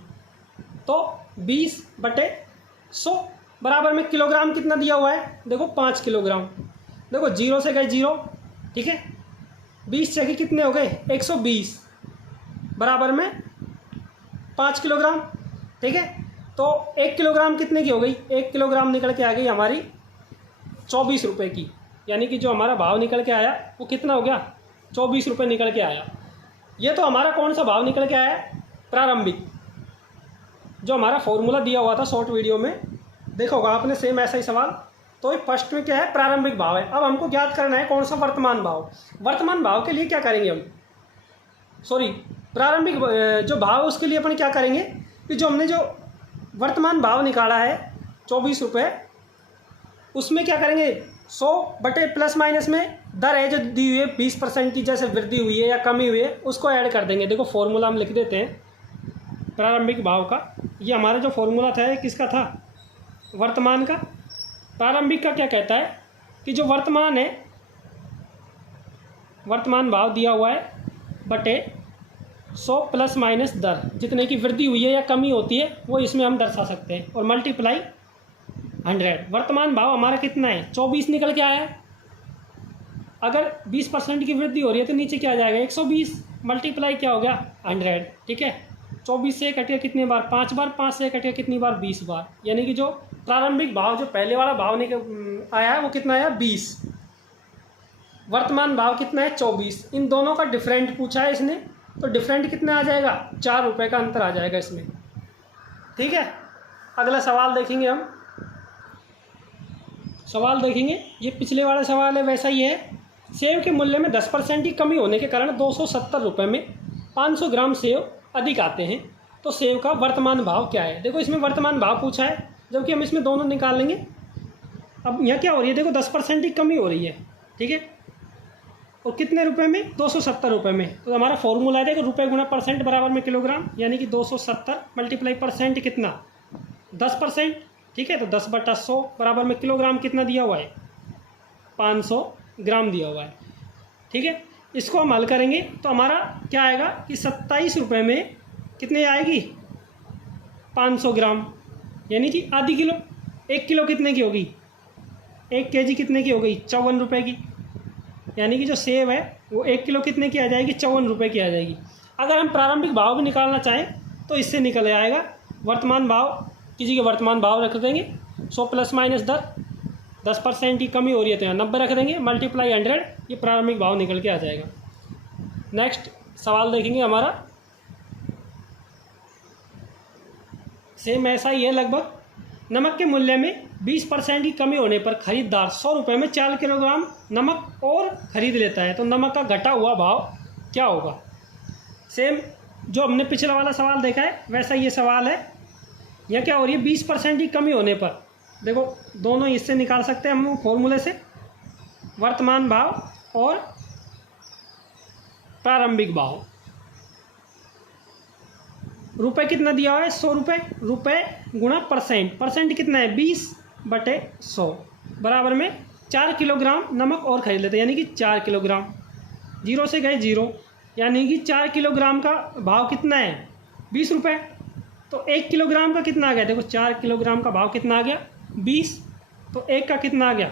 तो 20/100 बराबर में किलोग्राम कितना दिया हुआ है, देखो 5 किलोग्राम। देखो 0 से गए 0, ठीक है, 20 जगह कितने हो गए 120 बराबर में 5 किलोग्राम। ठीक है, तो 1 किलोग्राम कितने की हो गई, 1 किलोग्राम निकल के आ गई हमारी 24 रुपये की। यानी कि जो हमारा भाव निकल के आया वो कितना हो गया, 24 रुपये निकल के आया। ये तो हमारा कौन सा भाव निकल के आया, प्रारंभिक, जो हमारा फॉर्मूला दिया हुआ था शॉर्ट वीडियो में, देखा होगा आपने सेम ऐसा ही सवाल। तो फर्स्ट में क्या है, प्रारंभिक भाव है। अब हमको ज्ञात करना है कौन सा, वर्तमान भाव। वर्तमान भाव के लिए क्या करेंगे हम, प्रारंभिक जो भाव उसके लिए अपन क्या करेंगे कि जो हमने जो वर्तमान भाव निकाला है 24 रुपये, उसमें क्या करेंगे 100 बटे प्लस माइनस में दर है जो दी हुई है 20% की, जैसे वृद्धि हुई है या कमी हुई है, उसको ऐड कर देंगे। देखो फॉर्मूला हम लिख देते हैं प्रारंभिक भाव का। ये हमारा जो फॉर्मूला था किसका था, वर्तमान का। प्रारंभिक का क्या कहता है कि जो वर्तमान है, वर्तमान भाव दिया हुआ है बटे 100 प्लस माइनस दर, जितने की वृद्धि हुई है या कमी होती है वो इसमें हम दर्शा सकते हैं, और मल्टीप्लाई 100। वर्तमान भाव हमारा कितना है 24 निकल के आया है। अगर 20% की वृद्धि हो रही है तो नीचे क्या आ जाएगा 120, मल्टीप्लाई क्या हो गया 100। ठीक है, 24 से कटे कितनी बार, 5 बार, 5 से कटे कितनी बार, 20 बार। यानी कि जो प्रारंभिक भाव जो पहले वाला भाव आया है वो कितना आया 20, वर्तमान भाव कितना है 24। इन दोनों का डिफरेंट पूछा है इसने, तो डिफरेंट कितना आ जाएगा 4 रुपये का अंतर आ जाएगा इसमें। ठीक है, अगला सवाल देखेंगे हम। सवाल देखेंगे, ये पिछले वाला सवाल है वैसा ही है। सेव के मूल्य में 10% की कमी होने के कारण 270 रुपये में 500 ग्राम सेव अधिक आते हैं, तो सेव का वर्तमान भाव क्या है। देखो इसमें वर्तमान भाव पूछा है, जबकि हम इसमें दोनों निकाल लेंगे। अब यहाँ क्या हो रही है, देखो 10% की कमी हो रही है, ठीक है, और कितने रुपए में 270 रुपये में। तो हमारा फॉर्मूला है देखो रुपये गुणा % बराबर में किलोग्राम, यानी कि 270 मल्टीप्लाई % कितना 10%। ठीक है, तो 10/100 बराबर में किलोग्राम कितना दिया हुआ है 500 ग्राम दिया हुआ है। ठीक है, इसको हम हल करेंगे तो हमारा क्या आएगा कि 27 रुपये में कितने आएगी 500 ग्राम, यानी कि आधी किलो। 1 किलो कितने की होगी, 1 kg कितने की हो गई 54 रुपये की। यानी कि जो सेव है वो 1 किलो कितने की आ जाएगी 54 रुपये की आ जाएगी। अगर हम प्रारंभिक भाव भी निकालना चाहें तो इससे निकल आएगा वर्तमान भाव, किसी के वर्तमान भाव रख देंगे 100 प्लस माइनस दर, 10% की कमी हो रही है तो यहाँ 90 रख देंगे, मल्टीप्लाई 100, ये प्रारंभिक भाव निकल के आ जाएगा। नेक्स्ट सवाल देखेंगे हमारा, सेम ऐसा ही है लगभग। नमक के मूल्य में 20% की कमी होने पर खरीदार 100 रुपये में 4 किलोग्राम नमक और खरीद लेता है, तो नमक का घटा हुआ भाव क्या होगा। सेम जो हमने पिछला वाला सवाल देखा है वैसा ये सवाल है। यह क्या हो रही है, 20% की कमी होने पर, देखो दोनों इससे निकाल सकते हैं हम फॉर्मूले से, वर्तमान भाव और प्रारंभिक भाव। रुपए कितना दिया हुआ है, 100 रुपये, रुपये गुणा परसेंट, परसेंट कितना है 20/100, बराबर में 4 किलोग्राम नमक और खरीद लेते हैं, यानी कि 4 किलोग्राम, जीरो से गए जीरो, यानी कि 4 किलोग्राम का भाव कितना है 20 रुपये। तो 1 किलोग्राम का कितना आ गया, देखो 4 किलोग्राम का भाव कितना आ गया 20, तो 1 का कितना आ गया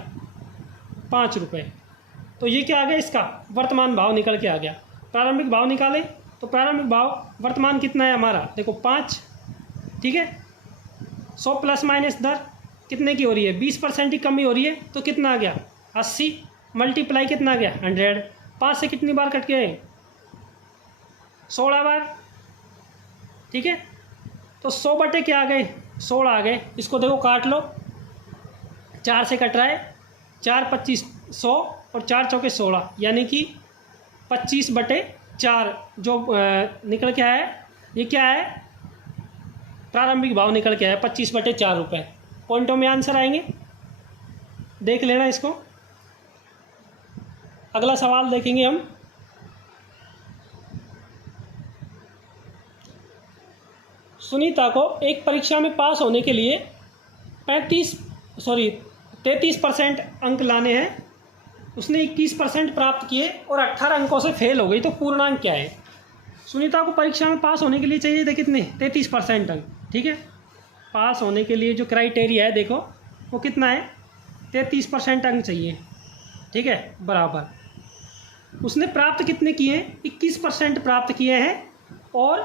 5 रुपये। तो ये क्या आ गया, इसका वर्तमान भाव निकल के आ गया। प्रारंभिक भाव निकाले तो प्रारंभिक भाव वर्तमान कितना है हमारा, देखो 5, ठीक है। 100 प्लस माइनस दर कितने की हो रही है, 20% की कमी हो रही है, तो कितना आ गया 80, मल्टीप्लाई कितना आ गया 100। 5 से कितनी बार कट गए, 16 बार, ठीक है। तो 100 बटे क्या आ गए 16 आ गए। इसको देखो काट लो, 4 से कट रहा है, 4 25 100 और 4 चौके 16, यानी कि 25/4 जो निकल के आया है, ये क्या है प्रारंभिक भाव निकल के आया है 25/4 रुपये। पॉइंटों में आंसर आएंगे, देख लेना इसको। अगला सवाल देखेंगे हम। सुनीता को एक परीक्षा में पास होने के लिए 33% अंक लाने हैं। उसने 21% प्राप्त किए और 18 अंकों से फेल हो गई, तो पूर्णांक क्या है। सुनीता को परीक्षा में पास होने के लिए चाहिए थे कितने, 33% अंक, ठीक है। पास होने के लिए जो क्राइटेरिया है देखो वो कितना है, 33% अंक चाहिए, ठीक है, बराबर। उसने प्राप्त कितने किए हैं, 21% प्राप्त किए हैं और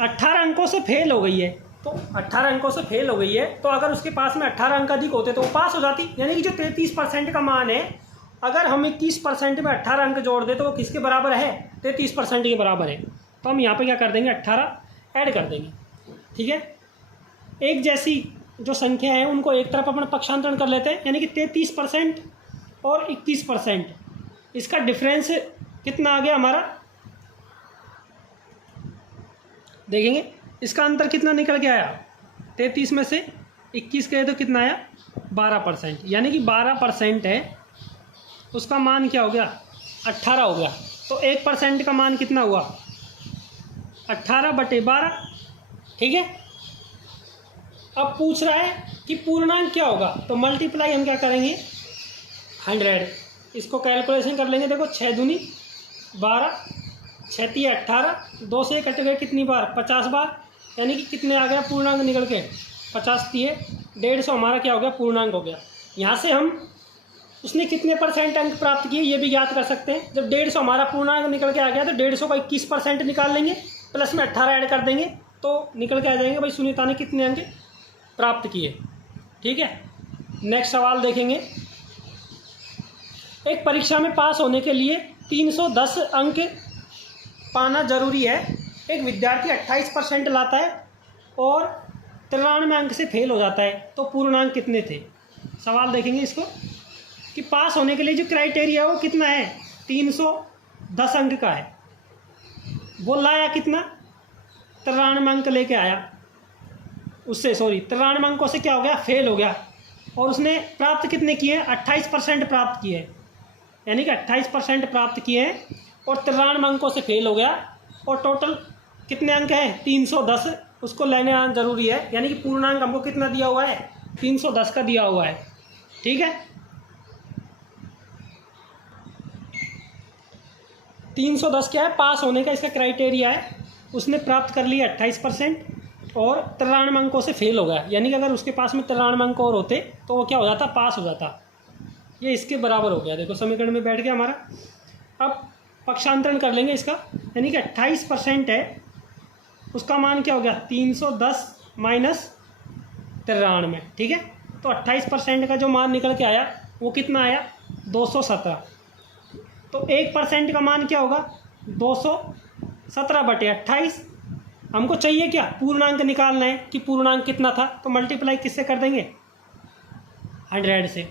18 अंकों से फेल हो गई है। तो 18 अंकों से फेल हो गई है, तो अगर उसके पास में 18 अंक अधिक होते तो वो पास हो जाती, यानी कि जो 33% का मान है, अगर हम 21% में 18 अंक जोड़ दें तो वो किसके बराबर है, 33% के बराबर है। तो हम यहाँ पे क्या कर देंगे, 18 ऐड कर देंगे, ठीक है। एक जैसी जो संख्या है उनको एक तरफ अपना पक्षांतरण कर लेते हैं, यानी कि 33% और 21%, इसका डिफरेंस कितना आ गया हमारा, देखेंगे इसका अंतर कितना निकल के आया, 33 में से 21 गए तो कितना आया 12%, यानी कि 12% है, उसका मान क्या हो गया 18 हो गया। तो 1% का मान कितना हुआ 18/12, ठीक है। अब पूछ रहा है कि पूर्णांक क्या होगा, तो मल्टीप्लाई हम क्या करेंगे 100, इसको कैलकुलेशन कर लेंगे। देखो 6 दूनी 12, 6 तिये 18, 2 से कट गए कितनी बार 50 बार, यानी कि कितने आ गया पूर्णांक निकल के 50 तिये 150 हमारा क्या हो गया पूर्णांक हो गया। यहाँ से हम उसने कितने % अंक प्राप्त किए ये भी ज्ञात कर सकते हैं। जब 150 हमारा पूर्णांक निकल के आ गया तो 150 का 21% निकाल लेंगे, प्लस में 18 ऐड कर देंगे, तो निकल के आ जाएंगे भाई सुनीता ने कितने अंक प्राप्त किए, ठीक है। नेक्स्ट सवाल देखेंगे। एक परीक्षा में पास होने के लिए 310 अंक पाना जरूरी है। एक विद्यार्थी 28% लाता है और 93 अंक से फेल हो जाता है, तो पूर्णांक कितने थे। सवाल देखेंगे इसको कि पास होने के लिए जो क्राइटेरिया है वो कितना है 310 अंक का है। वो लाया कितना 93 अंक लेके आया, उससे 93 अंकों से क्या हो गया फेल हो गया, और उसने प्राप्त कितने किए हैं 28% प्राप्त किए हैं, यानी कि 28% प्राप्त किए हैं और 93 अंकों से फेल हो गया, और टोटल कितने अंक हैं 310, उसको लेने आना जरूरी है। यानी कि पूर्णांक हमको कितना दिया हुआ है 310 का दिया हुआ है, ठीक है। 310 क्या है पास होने का इसका क्राइटेरिया है। उसने प्राप्त कर लिया 28% और 93 अंकों से फेल हो गया, यानी कि अगर उसके पास में 93 अंक और होते तो वो क्या हो जाता पास हो जाता। ये इसके बराबर हो गया, देखो समीकरण में बैठ गया हमारा। अब पक्षांतरण कर लेंगे इसका, यानी कि 28% है, उसका मान क्या हो गया 310 माइनस 93, ठीक है। तो 28% का जो मान निकल के आया वो कितना आया 217। तो 1% का मान क्या होगा 217/28। हमको चाहिए क्या पूर्णांक निकालना है कि पूर्णांक कितना था, तो मल्टीप्लाई किससे कर देंगे 100 से।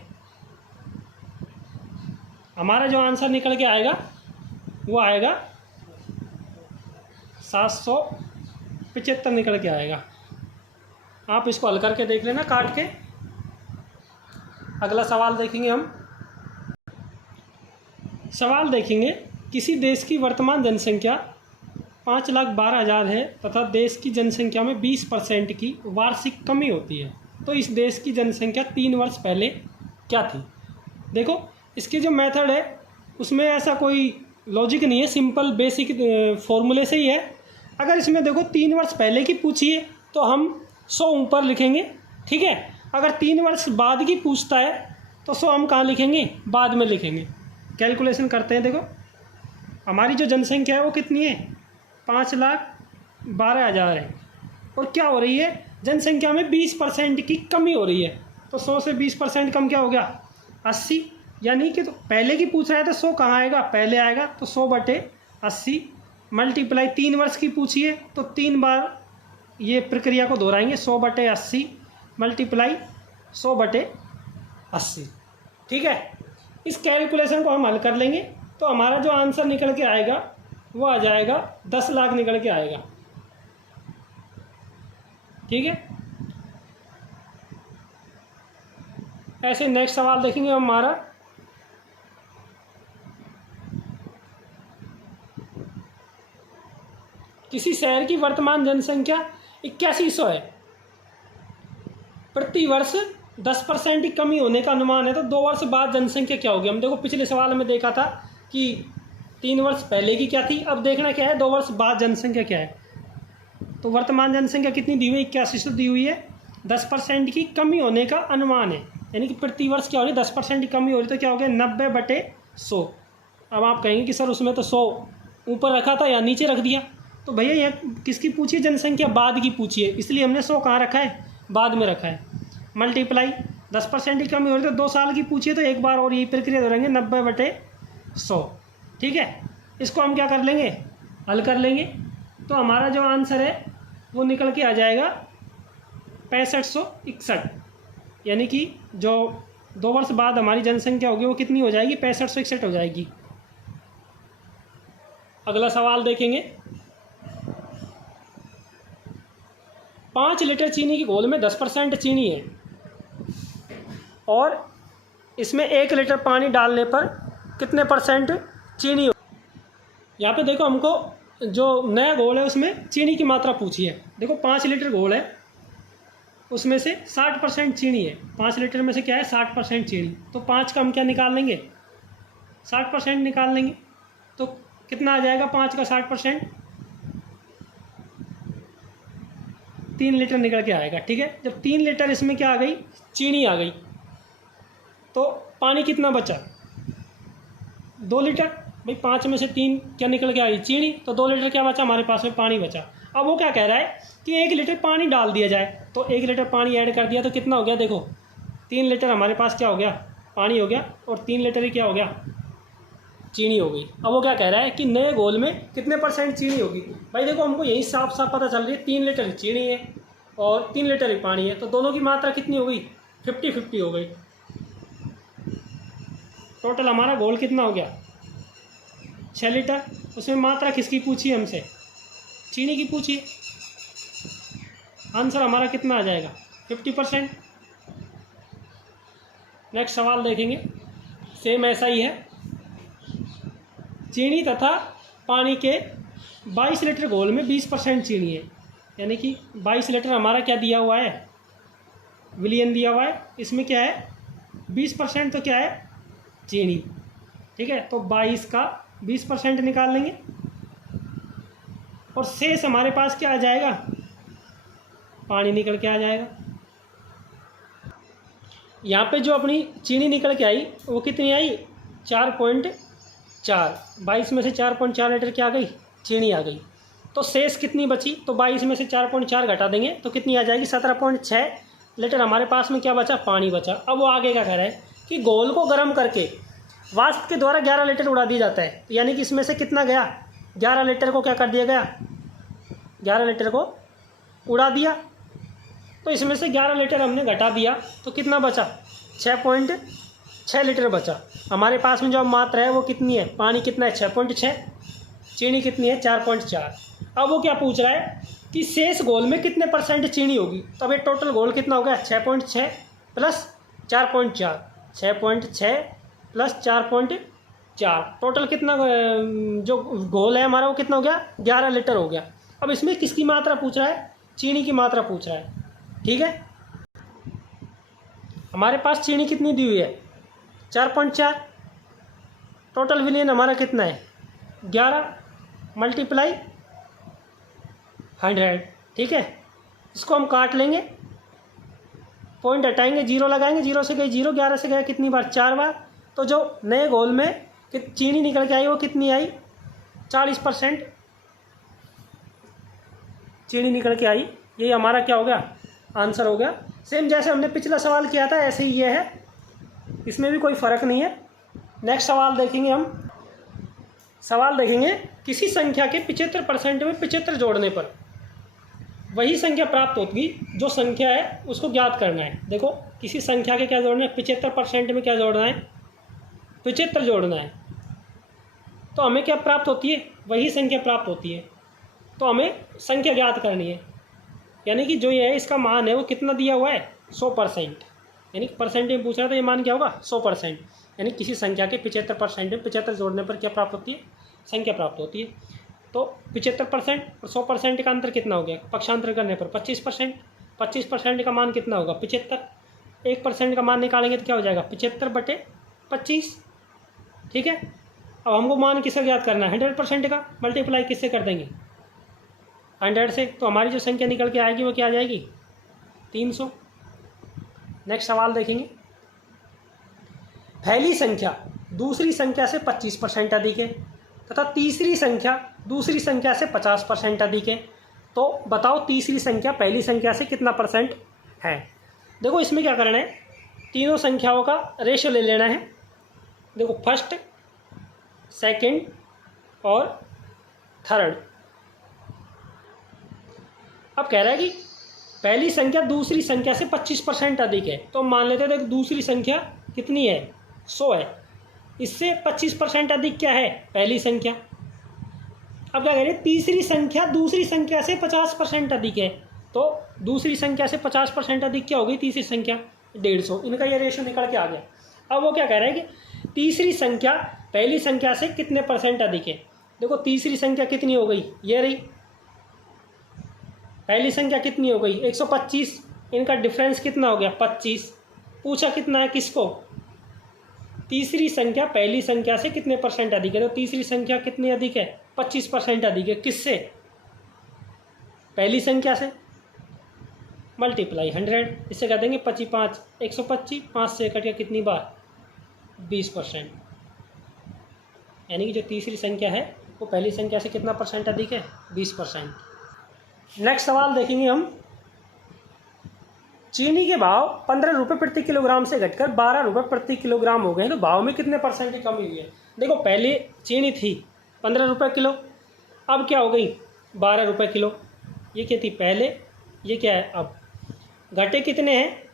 हमारा जो आंसर निकल के आएगा वो आएगा 775 निकल के आएगा। आप इसको हल करके देख लेना काट के। अगला सवाल देखेंगे हम। सवाल देखेंगे, किसी देश की वर्तमान जनसंख्या 5,12,000 है तथा देश की जनसंख्या में 20% की वार्षिक कमी होती है, तो इस देश की जनसंख्या 3 वर्ष पहले क्या थी। देखो इसके जो मेथड है उसमें ऐसा कोई लॉजिक नहीं है, सिंपल बेसिक फॉर्मूले से ही है। अगर इसमें देखो 3 वर्ष पहले की पूछी है तो हम 100 ऊपर लिखेंगे, ठीक है। अगर 3 वर्ष बाद की पूछता है तो 100 हम कहाँ लिखेंगे, बाद में लिखेंगे। कैलकुलेशन करते हैं। देखो हमारी जो जनसंख्या है वो कितनी है, 5,12,000 है, और क्या हो रही है, जनसंख्या में 20% की कमी हो रही है। तो 100 से 20% कम क्या हो गया, 80। यानी कि तो पहले की पूछ रहा है तो 100 कहाँ आएगा, पहले आएगा, तो 100/80 मल्टीप्लाई 3 वर्ष की पूछी है तो 3 बार ये प्रक्रिया को दोहराएंगे, 100/80 मल्टीप्लाई 100/80, ठीक है। इस कैलकुलेशन को हम हल कर लेंगे तो हमारा जो आंसर निकल के आएगा वो आ जाएगा 10 लाख निकल के आएगा, ठीक है। ऐसे नेक्स्ट सवाल देखेंगे हमारा। किसी शहर की वर्तमान जनसंख्या 8100 है, प्रति वर्ष 10% की कमी होने का अनुमान है, तो 2 वर्ष बाद जनसंख्या क्या होगी। हम देखो पिछले सवाल में देखा था कि 3 वर्ष पहले की क्या थी, अब देखना क्या है 2 वर्ष बाद जनसंख्या क्या है। तो वर्तमान जनसंख्या कितनी दी हुई है, 8100 दी हुई है, 10% की कमी होने का अनुमान है, यानी कि प्रति वर्ष क्या हो रही है, 10% की कमी हो रही, तो क्या हो गया 90/100। अब आप कहेंगे कि सर उसमें तो 100 ऊपर रखा था या नीचे रख दिया, तो भैया यह किसकी पूछी है, जनसंख्या बाद की पूछी है, इसलिए हमने 100 कहाँ रखा है, बाद में रखा है। मल्टीप्लाई 10% की कमी हो रही है तो 2 साल की पूछी है, तो एक बार और यही प्रक्रिया दोहराएंगे, 90/100, ठीक है। इसको हम क्या कर लेंगे, हल कर लेंगे, तो हमारा जो आंसर है वो निकल के आ जाएगा 6561, यानी कि जो 2 वर्ष बाद हमारी जनसंख्या होगी वो कितनी हो जाएगी, 6561 हो जाएगी। अगला सवाल देखेंगे। 5 लीटर चीनी की घोल में 10% चीनी है और इसमें 1 लीटर पानी डालने पर कितने % चीनी हो। यहाँ पे देखो हमको जो नया घोल है उसमें चीनी की मात्रा पूछी है। देखो 5 लीटर घोल है, उसमें से 60% चीनी है, 5 लीटर में से क्या है 60% चीनी, तो 5 का हम क्या निकाल लेंगे, 60% निकाल लेंगे, तो कितना आ जाएगा 5 का 60%, 3 लीटर निकल के आएगा, ठीक है। जब 3 लीटर इसमें क्या आ गई, चीनी आ गई, तो पानी कितना बचा, 2 लीटर। भाई 5 में से 3 क्या निकल के आई, चीनी, तो 2 लीटर क्या बचा हमारे पास में, पानी बचा। अब वो क्या कह रहा है कि 1 लीटर पानी डाल दिया जाए, तो 1 लीटर पानी ऐड कर दिया तो कितना हो गया, देखो 3 लीटर हमारे पास क्या हो गया, पानी हो गया, और 3 लीटर ही क्या हो गया, चीनी हो गई। अब वो क्या कह रहा है कि नए घोल में कितने % चीनी होगी। भाई देखो हमको यही साफ साफ पता चल रही है, 3 लीटर चीनी है और 3 लीटर ही पानी है, तो दोनों की मात्रा कितनी हो गई, 50-50 हो गई। टोटल हमारा घोल कितना हो गया, 6 लीटर। उसमें मात्रा किसकी पूछी है हमसे, चीनी की पूछी है। आंसर हमारा कितना आ जाएगा, 50%। नेक्स्ट सवाल देखेंगे, सेम ऐसा ही है। चीनी तथा पानी के 22 लीटर घोल में 20% चीनी है, यानी कि 22 लीटर हमारा क्या दिया हुआ है, विलियन दिया हुआ है, इसमें क्या है 20% तो क्या है चीनी, ठीक है। तो 22 का 20% निकाल लेंगे और शेष हमारे पास क्या आ जाएगा, पानी निकल के आ जाएगा। यहाँ पे जो अपनी चीनी निकल के आई वो कितनी आई, 4.4, 22 में से 4.4 लीटर क्या आ गई, चीनी आ गई। तो शेष कितनी बची, तो 22 में से 4.4 घटा देंगे तो कितनी आ जाएगी, 17.6 लीटर हमारे पास में क्या बचा, पानी बचा। अब वो आगे क्या कह रहा है कि घोल को गर्म करके वाष्प के द्वारा 11 लीटर उड़ा दिया जाता है, यानी कि इसमें से कितना गया, 11 लीटर को क्या कर दिया गया, 11 लीटर को उड़ा दिया, तो इसमें से 11 लीटर हमने घटा दिया तो कितना बचा, 6.6 लीटर बचा। हमारे पास में जो मात्रा है वो कितनी है, पानी कितना है 6.6, चीनी कितनी है 4.4। अब वो क्या पूछ रहा है कि शेष घोल में कितने परसेंट चीनी होगी। तो अब ये टोटल घोल कितना हो गया 6.6 प्लस 4.4, 6.6 प्लस 4.4, टोटल कितना जो घोल है हमारा वो कितना हो गया 11 लीटर हो गया। अब इसमें किसकी मात्रा पूछ रहा है, चीनी की मात्रा पूछ रहा है। ठीक है, हमारे पास चीनी कितनी दी हुई है 4.4, टोटल विलयन हमारा कितना है 11 मल्टीप्लाई 100। ठीक है, इसको हम काट लेंगे, पॉइंट हटाएंगे, जीरो लगाएंगे, जीरो से गई जीरो, 11 से गया कितनी बार 4 बार। तो जो नए घोल में चीनी निकल के आई वो कितनी आई 40% चीनी निकल के आई। ये हमारा क्या हो गया आंसर हो गया। सेम जैसे हमने पिछला सवाल किया था ऐसे ही ये है, इसमें भी कोई फ़र्क नहीं है। नेक्स्ट सवाल देखेंगे हम, सवाल देखेंगे किसी संख्या के 75% में 75 जोड़ने पर वही संख्या प्राप्त होगी जो संख्या है उसको ज्ञात करना है। देखो किसी संख्या के क्या जोड़ना है 75% में क्या जोड़ना है 75 जोड़ना है, तो हमें क्या प्राप्त होती है वही संख्या प्राप्त होती है। तो हमें संख्या ज्ञात करनी है, यानी कि जो ये है इसका मान है वो कितना दिया हुआ है 100%, यानी कि परसेंट में पूछ रहा है तो ये मान क्या होगा 100%, यानी किसी संख्या के 75% में 75 जोड़ने पर क्या प्राप्त होती है संख्या प्राप्त होती है। तो 75% और 100% का अंतर कितना हो गया, पक्षांतर करने पर 25%, 25% का मान कितना होगा 75, 1% का मान निकालेंगे तो क्या हो जाएगा 75/25। ठीक है, अब हमको मान किसका ज्ञात करना है 100% का, मल्टीप्लाई किससे कर देंगे 100 से, तो हमारी जो संख्या निकल के आएगी वो क्या आ जाएगी 300। नेक्स्ट सवाल देखेंगे, पहली संख्या दूसरी संख्या से 25% अधिक है तथा तीसरी संख्या दूसरी संख्या से 50% अधिक है, तो बताओ तीसरी संख्या पहली संख्या से कितना परसेंट है। देखो इसमें क्या करना है, तीनों संख्याओं का रेशियो ले लेना है। देखो फर्स्ट, सेकंड और थर्ड। अब कह रहा है कि पहली संख्या दूसरी संख्या से 25% अधिक है, तो मान लेते हैं दूसरी संख्या कितनी है 100 है, इससे 25% अधिक क्या है पहली संख्या। अब क्या कह रहे हैं तीसरी संख्या दूसरी संख्या से 50% अधिक है, तो दूसरी संख्या से 50% अधिक क्या होगी तीसरी संख्या 150। इनका ये रेशियो निकल के आ गया। अब वो क्या कह रहा है कि तीसरी संख्या पहली संख्या से कितने परसेंट अधिक है। देखो तीसरी संख्या कितनी हो गई ये रही, पहली संख्या कितनी हो गई 125, इनका डिफरेंस कितना हो गया 25। पूछा कितना है किसको, तीसरी संख्या पहली संख्या से कितने परसेंट अधिक है, तो तीसरी संख्या कितनी अधिक है 25% अधिक है। किससे, पहली संख्या से, मल्टीप्लाई 100, इससे कर देंगे 25 125, 5 से कट के कितनी बार 20%, यानी कि जो तीसरी संख्या है वो पहली संख्या से कितना परसेंट अधिक है 20%। नेक्स्ट सवाल देखेंगे हम, चीनी के भाव 15 रुपये प्रति किलोग्राम से घटकर 12 रुपये प्रति किलोग्राम हो गए, तो भाव में कितने परसेंट की कमी हुई है। देखो पहले चीनी थी 15 रुपये किलो, अब क्या हो गई 12 रुपये किलो। ये क्या थी पहले, ये क्या है अब, घटे कितने हैं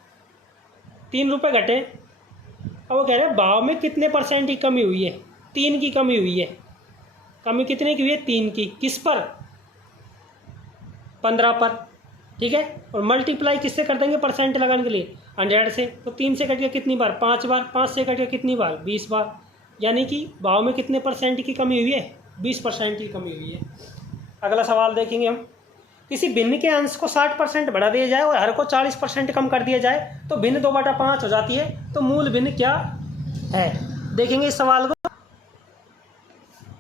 3 रुपये घटे। अब वो कह रहे हैं भाव में कितने परसेंट की कमी हुई है, 3 की कमी हुई है। कमी कितने की हुई है 3 की, किस पर 15 पर। ठीक है, और मल्टीप्लाई किससे कर देंगे परसेंट लगाने के लिए 100 से, तो 3 से कट के कितनी बार 5 बार, 5 से कट के कितनी बार 20 बार, यानी कि भाव में कितने परसेंट की कमी हुई है 20% की कमी हुई है। अगला सवाल देखेंगे हम, किसी भिन्न के अंश को 60% बढ़ा दिया जाए और हर को 40% कम कर दिया जाए तो भिन्न 2/5 हो जाती है, तो मूल भिन्न क्या है। देखेंगे इस सवाल को,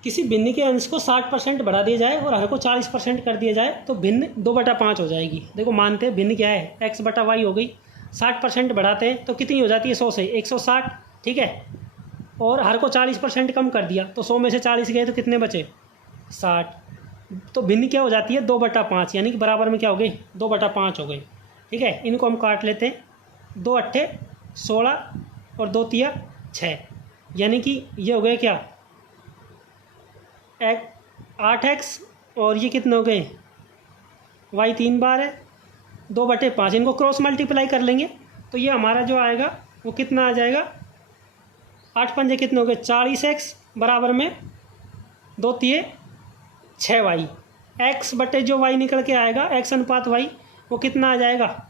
किसी भिन्न के अंश को 60% बढ़ा दिया जाए और हर को 40% कर दिया जाए तो भिन्न 2/5 हो जाएगी। देखो मानते हैं भिन्न क्या है x/y हो गई, 60% बढ़ाते हैं तो कितनी हो जाती है 100 से 160। ठीक है, और हर को 40% कम कर दिया तो 100 में से 40 गए तो कितने बचे 60, तो भिन्न क्या हो जाती है 2/5, यानी कि बराबर में क्या हो गई 2/5 हो गई। ठीक है, इनको हम काट लेते हैं, 2 अट्ठे 16 और 2 तिया 6, यानी कि ये हो गए क्या 8x, और ये कितने हो गए y 3 बार है 2/5। इनको क्रॉस मल्टीप्लाई कर लेंगे तो ये हमारा जो आएगा वो कितना आ जाएगा 8 पंजे कितने हो गए 40x बराबर में 2 तिये 6y, एक्स बटे जो वाई निकल के आएगा, एक्स अनुपात वाई, वो कितना आ जाएगा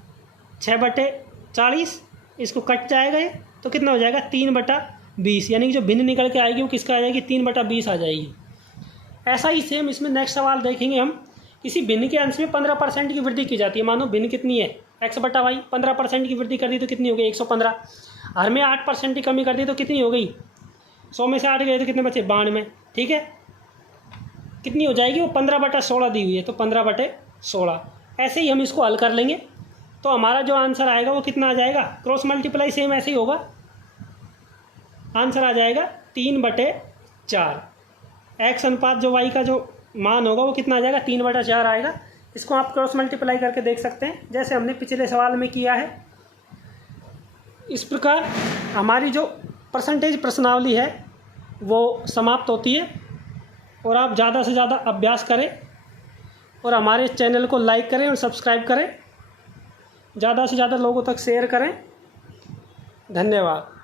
6/40। इसको कट जाएगा ये, तो कितना हो जाएगा 3/20, यानी कि जो भिन्न निकल के आएगी वो किसका आ जाएगी 3/20 आ जाएगी। ऐसा ही सेम इसमें नेक्स्ट सवाल देखेंगे हम। किसी भिन्न के अंश में 15% की वृद्धि की जाती है। मानो भिन्न कितनी है x/y, 15% की वृद्धि कर दी तो कितनी हो गई 115। हर में 8% की कमी कर दी तो कितनी हो गई 100 में से 8 गए तो कितने बचे 92। ठीक है, कितनी हो जाएगी वो 15/16 दी हुई है, तो 15/16। ऐसे ही हम इसको हल कर लेंगे तो हमारा जो आंसर आएगा वो कितना आ जाएगा, क्रॉस मल्टीप्लाई सेम ऐसे ही होगा, आंसर आ जाएगा 3/4। एक्स अनुपात जो वाई का जो मान होगा वो कितना आ जाएगा 3/4 आएगा। इसको आप क्रॉस मल्टीप्लाई करके देख सकते हैं जैसे हमने पिछले सवाल में किया है। इस प्रकार हमारी जो परसेंटेज प्रश्नावली है वो समाप्त होती है। और आप ज़्यादा से ज़्यादा अभ्यास करें और हमारे चैनल को लाइक करें और सब्सक्राइब करें, ज़्यादा से ज़्यादा लोगों तक शेयर करें। धन्यवाद।